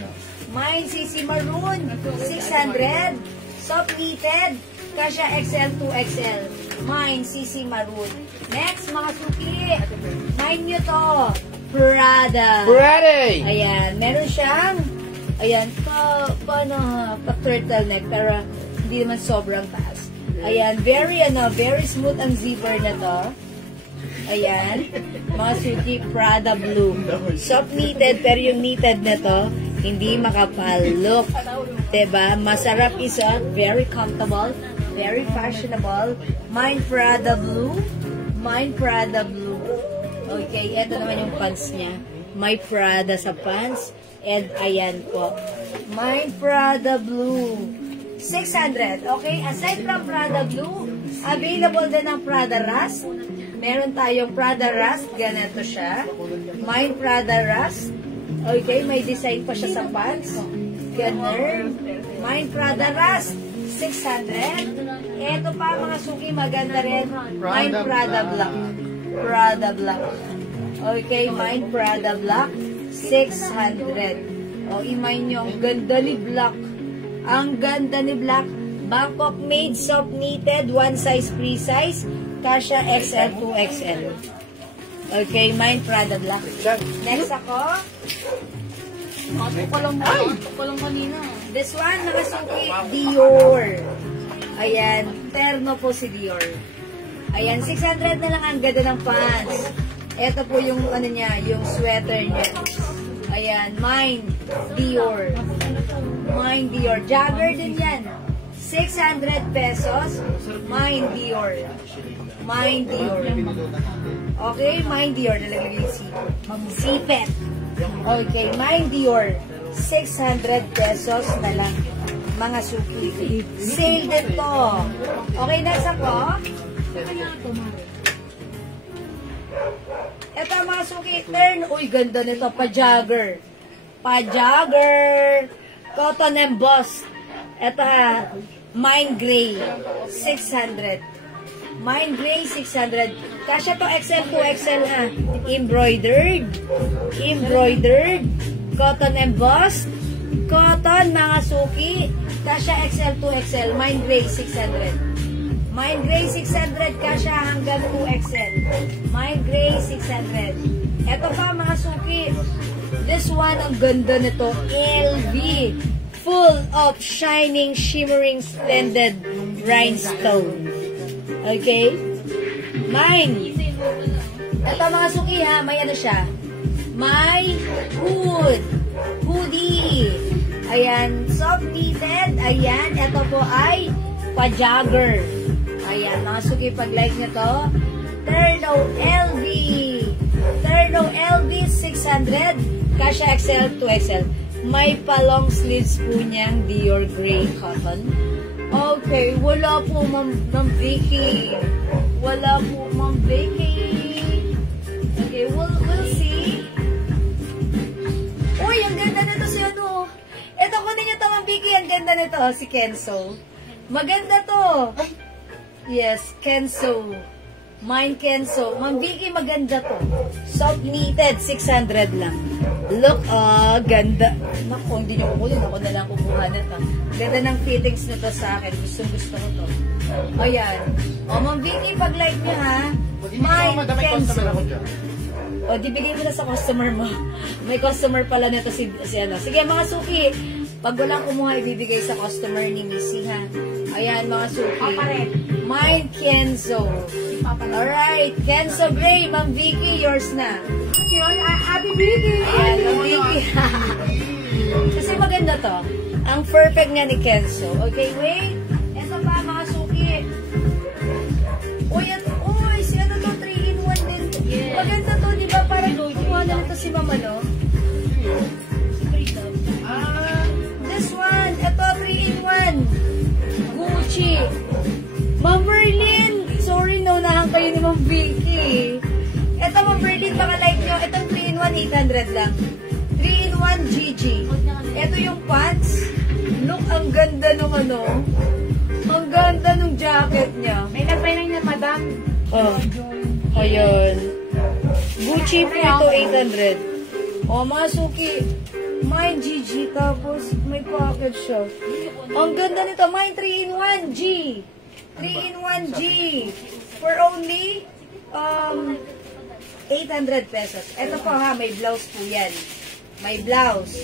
Mine CC Maroon, 600. Soft knitted, kasha XL to XL. Mine CC Maroon. Next, mga suki, mine nyo to. Prada. Ayan, meron siyang, ayan, pa-turtleneck, pero hindi naman sobrang taas. Ayan, very smooth ang zipper na to. Ayan, mga suki, Prada Blue. Soft knitted, pero yung knitted na to, hindi makapal. Look, diba? Masarap isuot, very comfortable, very fashionable. Mine Prada Blue. Mine Prada Blue. Okay, ito naman yung pants niya. May Prada sa pants. And ayan po. Mine Prada Blue. 600. Okay, aside from Prada Blue, available din ang Prada Rust. Meron tayong Prada Rust. Ganito siya. Mine Prada Rust. Okay, may design pa siya sa pants. Ganun. Mine Prada Rust. 600. Ito pa mga suki, maganda rin. Mine Prada Black. Prada Black. Okay, mine Prada Black, 600. O, i-mine nyo, ang ganda ni Black. Ang ganda ni Black. Bangkok made, soft knitted, one size free size. Kasha XL to XL. Okay, mine Prada Black. Next ako. Ito pa lang kanina. This one, nakasuki, Dior. Ayan, terno po si Dior. Ayan, 600 na lang ang ganda ng pants. Ito po yung ano niya, yung sweater niya. Ayan, mine, Dior. Mine, Dior. Jagger din yan. 600 pesos. Mine, Dior. Mine, Dior. Okay, mine, Dior. Nalalagay si Sipet. Okay, mine, Dior. 600 pesos na lang. Mga suki. Sale din to. Okay, next ako. Ito mga suki. Turn. Uy, ganda nito. Pa-jogger. Pa-jogger. Cotton embossed. Ito ha. Mine gray. 600. Mine gray, 600. Kasya to XL to XL ha. Embroidered. Embroidered. Cotton embossed. Cotton, mga suki. Kasya XL to XL. Mine gray, 600. Mine gray, 600. Kasya hanggang 2XL. Mine gray, 600. Ito pa, mga suki. This one, ang ganda nito. LV. Full of shining, shimmering, splendid rhinestone. Okay? Mine. Ito, mga suki ha. May ano siya. May hood. Hoodie. Ayan. Soft knitted. Ayan. Ito po ay pa-jogger. Ayan. Mga suki, pag-like nyo to. Terno LV. Terno LV 600. Kasha XL to XL. May pa-long sleeves po niyang Dior Gray Cotton. Okay. Wala po, Ma'am Vicky. Wala po, Ma'am Vicky. Okay. We'll see. Uy, ang ganda nito si ano. Ito ko din yung Ma'am Vicky. Ang ganda nito, si Kenzo. Maganda to. Yes, Kenzo. Mine Kenzo. Ma'am Vicky, maganda to. Soft knitted, 600 lang. Look, ganda. Naku, hindi nyo kukulin. Ako na lang kukuha nito. Ganda ng fittings nito sa akin. Gusto ko to. Ayan. O, Ma'am Vicky, pag-like nyo ha. Mine Kenzo. O, di bigay mo na sa customer mo. May customer pala nito si ano. Sige, mga suki. Pag walang kumuha, ibibigay sa customer ni Missy, ha? Ayan, mga suki. Mine Kenzo. Alright, Kenzo Gray, Ma'am Vicky, yours na. Happy Vicky! Ayan, Ma'am Vicky. Kasi maganda to. Ang perfect nga ni Kenzo. Okay, wait. Ito pa, mga suki. Uy, si ano to, 3-in-1 din. Yes. Maganda to, di ba? Parang kumuha na nito si Mama, no? This one, ito, 3-in-1. Gucci. Ma'am Berlin. Sorry, naunahan kayo ni Ma'am Vicky. Ito, Ma'am Berlin, baka like nyo. Itong 3-in-1, 800 lang. 3-in-1 GG. Ito yung pants. Look, ang ganda nung ano. Ang ganda nung jacket niya. May nagpailang na madam. Oh. Ayun. Gucci po ito, 800. Oh, mga suki. Mine GG, tapos may pocket siya. Ang ganda nito. Mine 3-in-1 G. 3-in-1 G. For only 800 pesos. Ito po ha, may blouse po yan. May blouse.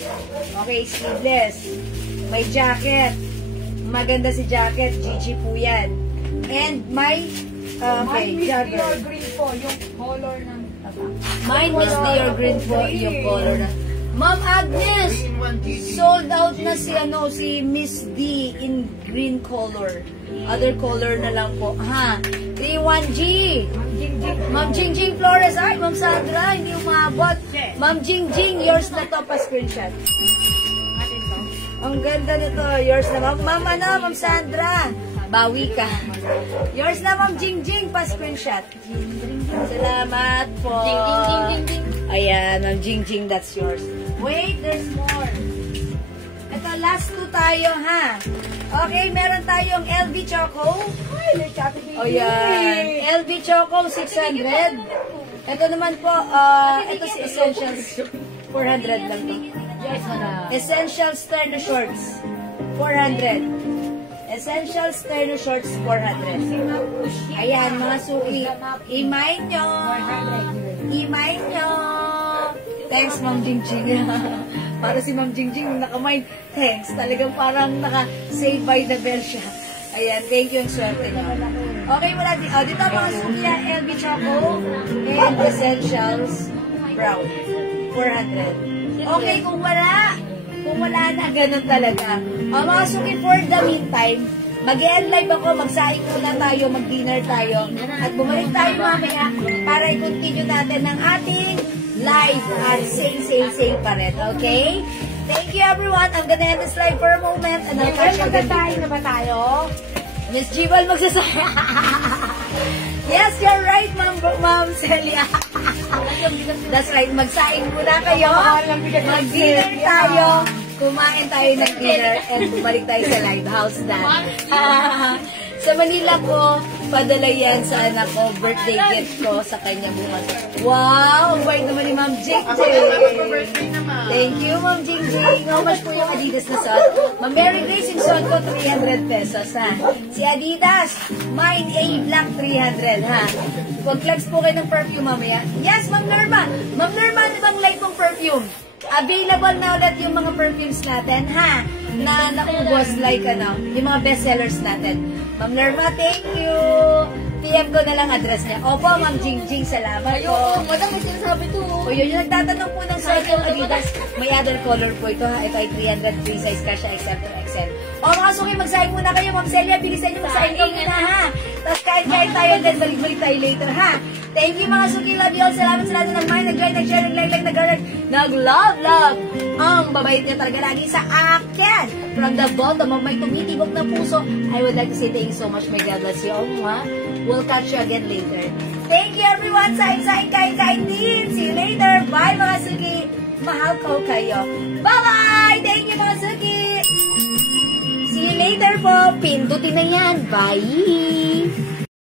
Okay, sleeveless. May jacket. Maganda si jacket. GG po yan. And may jogger. Green po, yung color ng Mine Miss Dior Green po yung color na. Ma'am Agnes, sold out na si Miss D in green color. Other color na lang po. Ha? 3-1G. Ma'am Jingjing Flores. Ay, Ma'am Sandra, hindi umabot. Ma'am Jingjing, yours na to, pa-screenshot. Ang ganda nito. Yours na, Ma'am Ma'am Sandra. Bawi ka. Yours na, Ma'am Jingjing, pa-screenshot. Salamat po. Ayan, Ma'am Jingjing, that's yours. Wait, there's more. Ito, last two tayo, ha? Okay, meron tayong LV Choco. Ay, may chat. O yan. LV Choco, 600. Ito naman po, ito si Essentials. 400 lang to. Essentials Terno Shorts. 400. Essentials Terno Shorts, 400. Ayan, mga suki. Imay nyo. Imay nyo. Thanks, Ma'am Jingjing. Para si Ma'am Jingjing, nakamind. Thanks. Talagang parang naka-save by the bell siya. Ayan, thank you. Ang swerte nyo. Okay, wala din. Oh, dito mga suki yan. LB Choco and Essentials Brown. 400. Okay, kung wala na, ganun talaga. Mga suki, for the meantime, mag-end live ako, magsaing muna tayo, mag-dinner tayo, at bumalik tayo mamaya para i-continue natin ng ating live at same pa rin, okay? Thank you everyone. I'm gonna end this live for a moment and I'll catch you again. Magtatay na ba tayo? Miss Jewel magsasaya. Yes, you're right, Ma'am Celia. That's right, magsaing muna kayo, mag-dinner tayo, kumain tayo ng dinner, and bumalik tayo sa Lighthouse na. Sa Manila ko, padala yan sa anak ko, birthday gift ko sa kanya bukas. Wow, ang bait naman ni Ma'am Jingjing. Thank you, Ma'am Jingjing. How much po yung Adidas na suot? Ma'am Mary Grace, yung suot ko, 300 pesos, ha? Si Adidas, mine A Black 300, ha? Pag-flex po kayo ng perfume mamaya. Yes, Ma'am Norma. Ma'am Norma, ano bang light mong perfume? Available na ulit yung mga perfumes natin, ha? Na naubos like yung mga bestsellers natin. Ma'am Norma, thank you. PM ko na lang address niya. Opo, Ma'am Jingjing, salamat po. Madam, may sinasabi to. O yun, yung nagtatanong po ng suot yung Adidas, may other color po ito, ha? Ito ay 300, free size ka siya, except to XL. O mga suki, magsaing muna kayo, Ma'am Celia, bilisan nyo magsaing ka muna, ha? Tapos kahit tayo, then balik-balik tayo later, ha? Thank you mga suki, love you all. Salamat sa lahat na nag-mind, nag-join, nag-share, nag-like, nag-love. Ang babait niya talaga lagi sa akin. From the bottom of my tumitibok na puso, I would like to say thank you so much. May God bless you all. We'll catch you again later. Thank you everyone. Saing, kain din. See you later. Bye mga suki. Mahal ko kayo. Bye-bye. Thank you mga suki. See you later po. Pindutin na yan. Bye.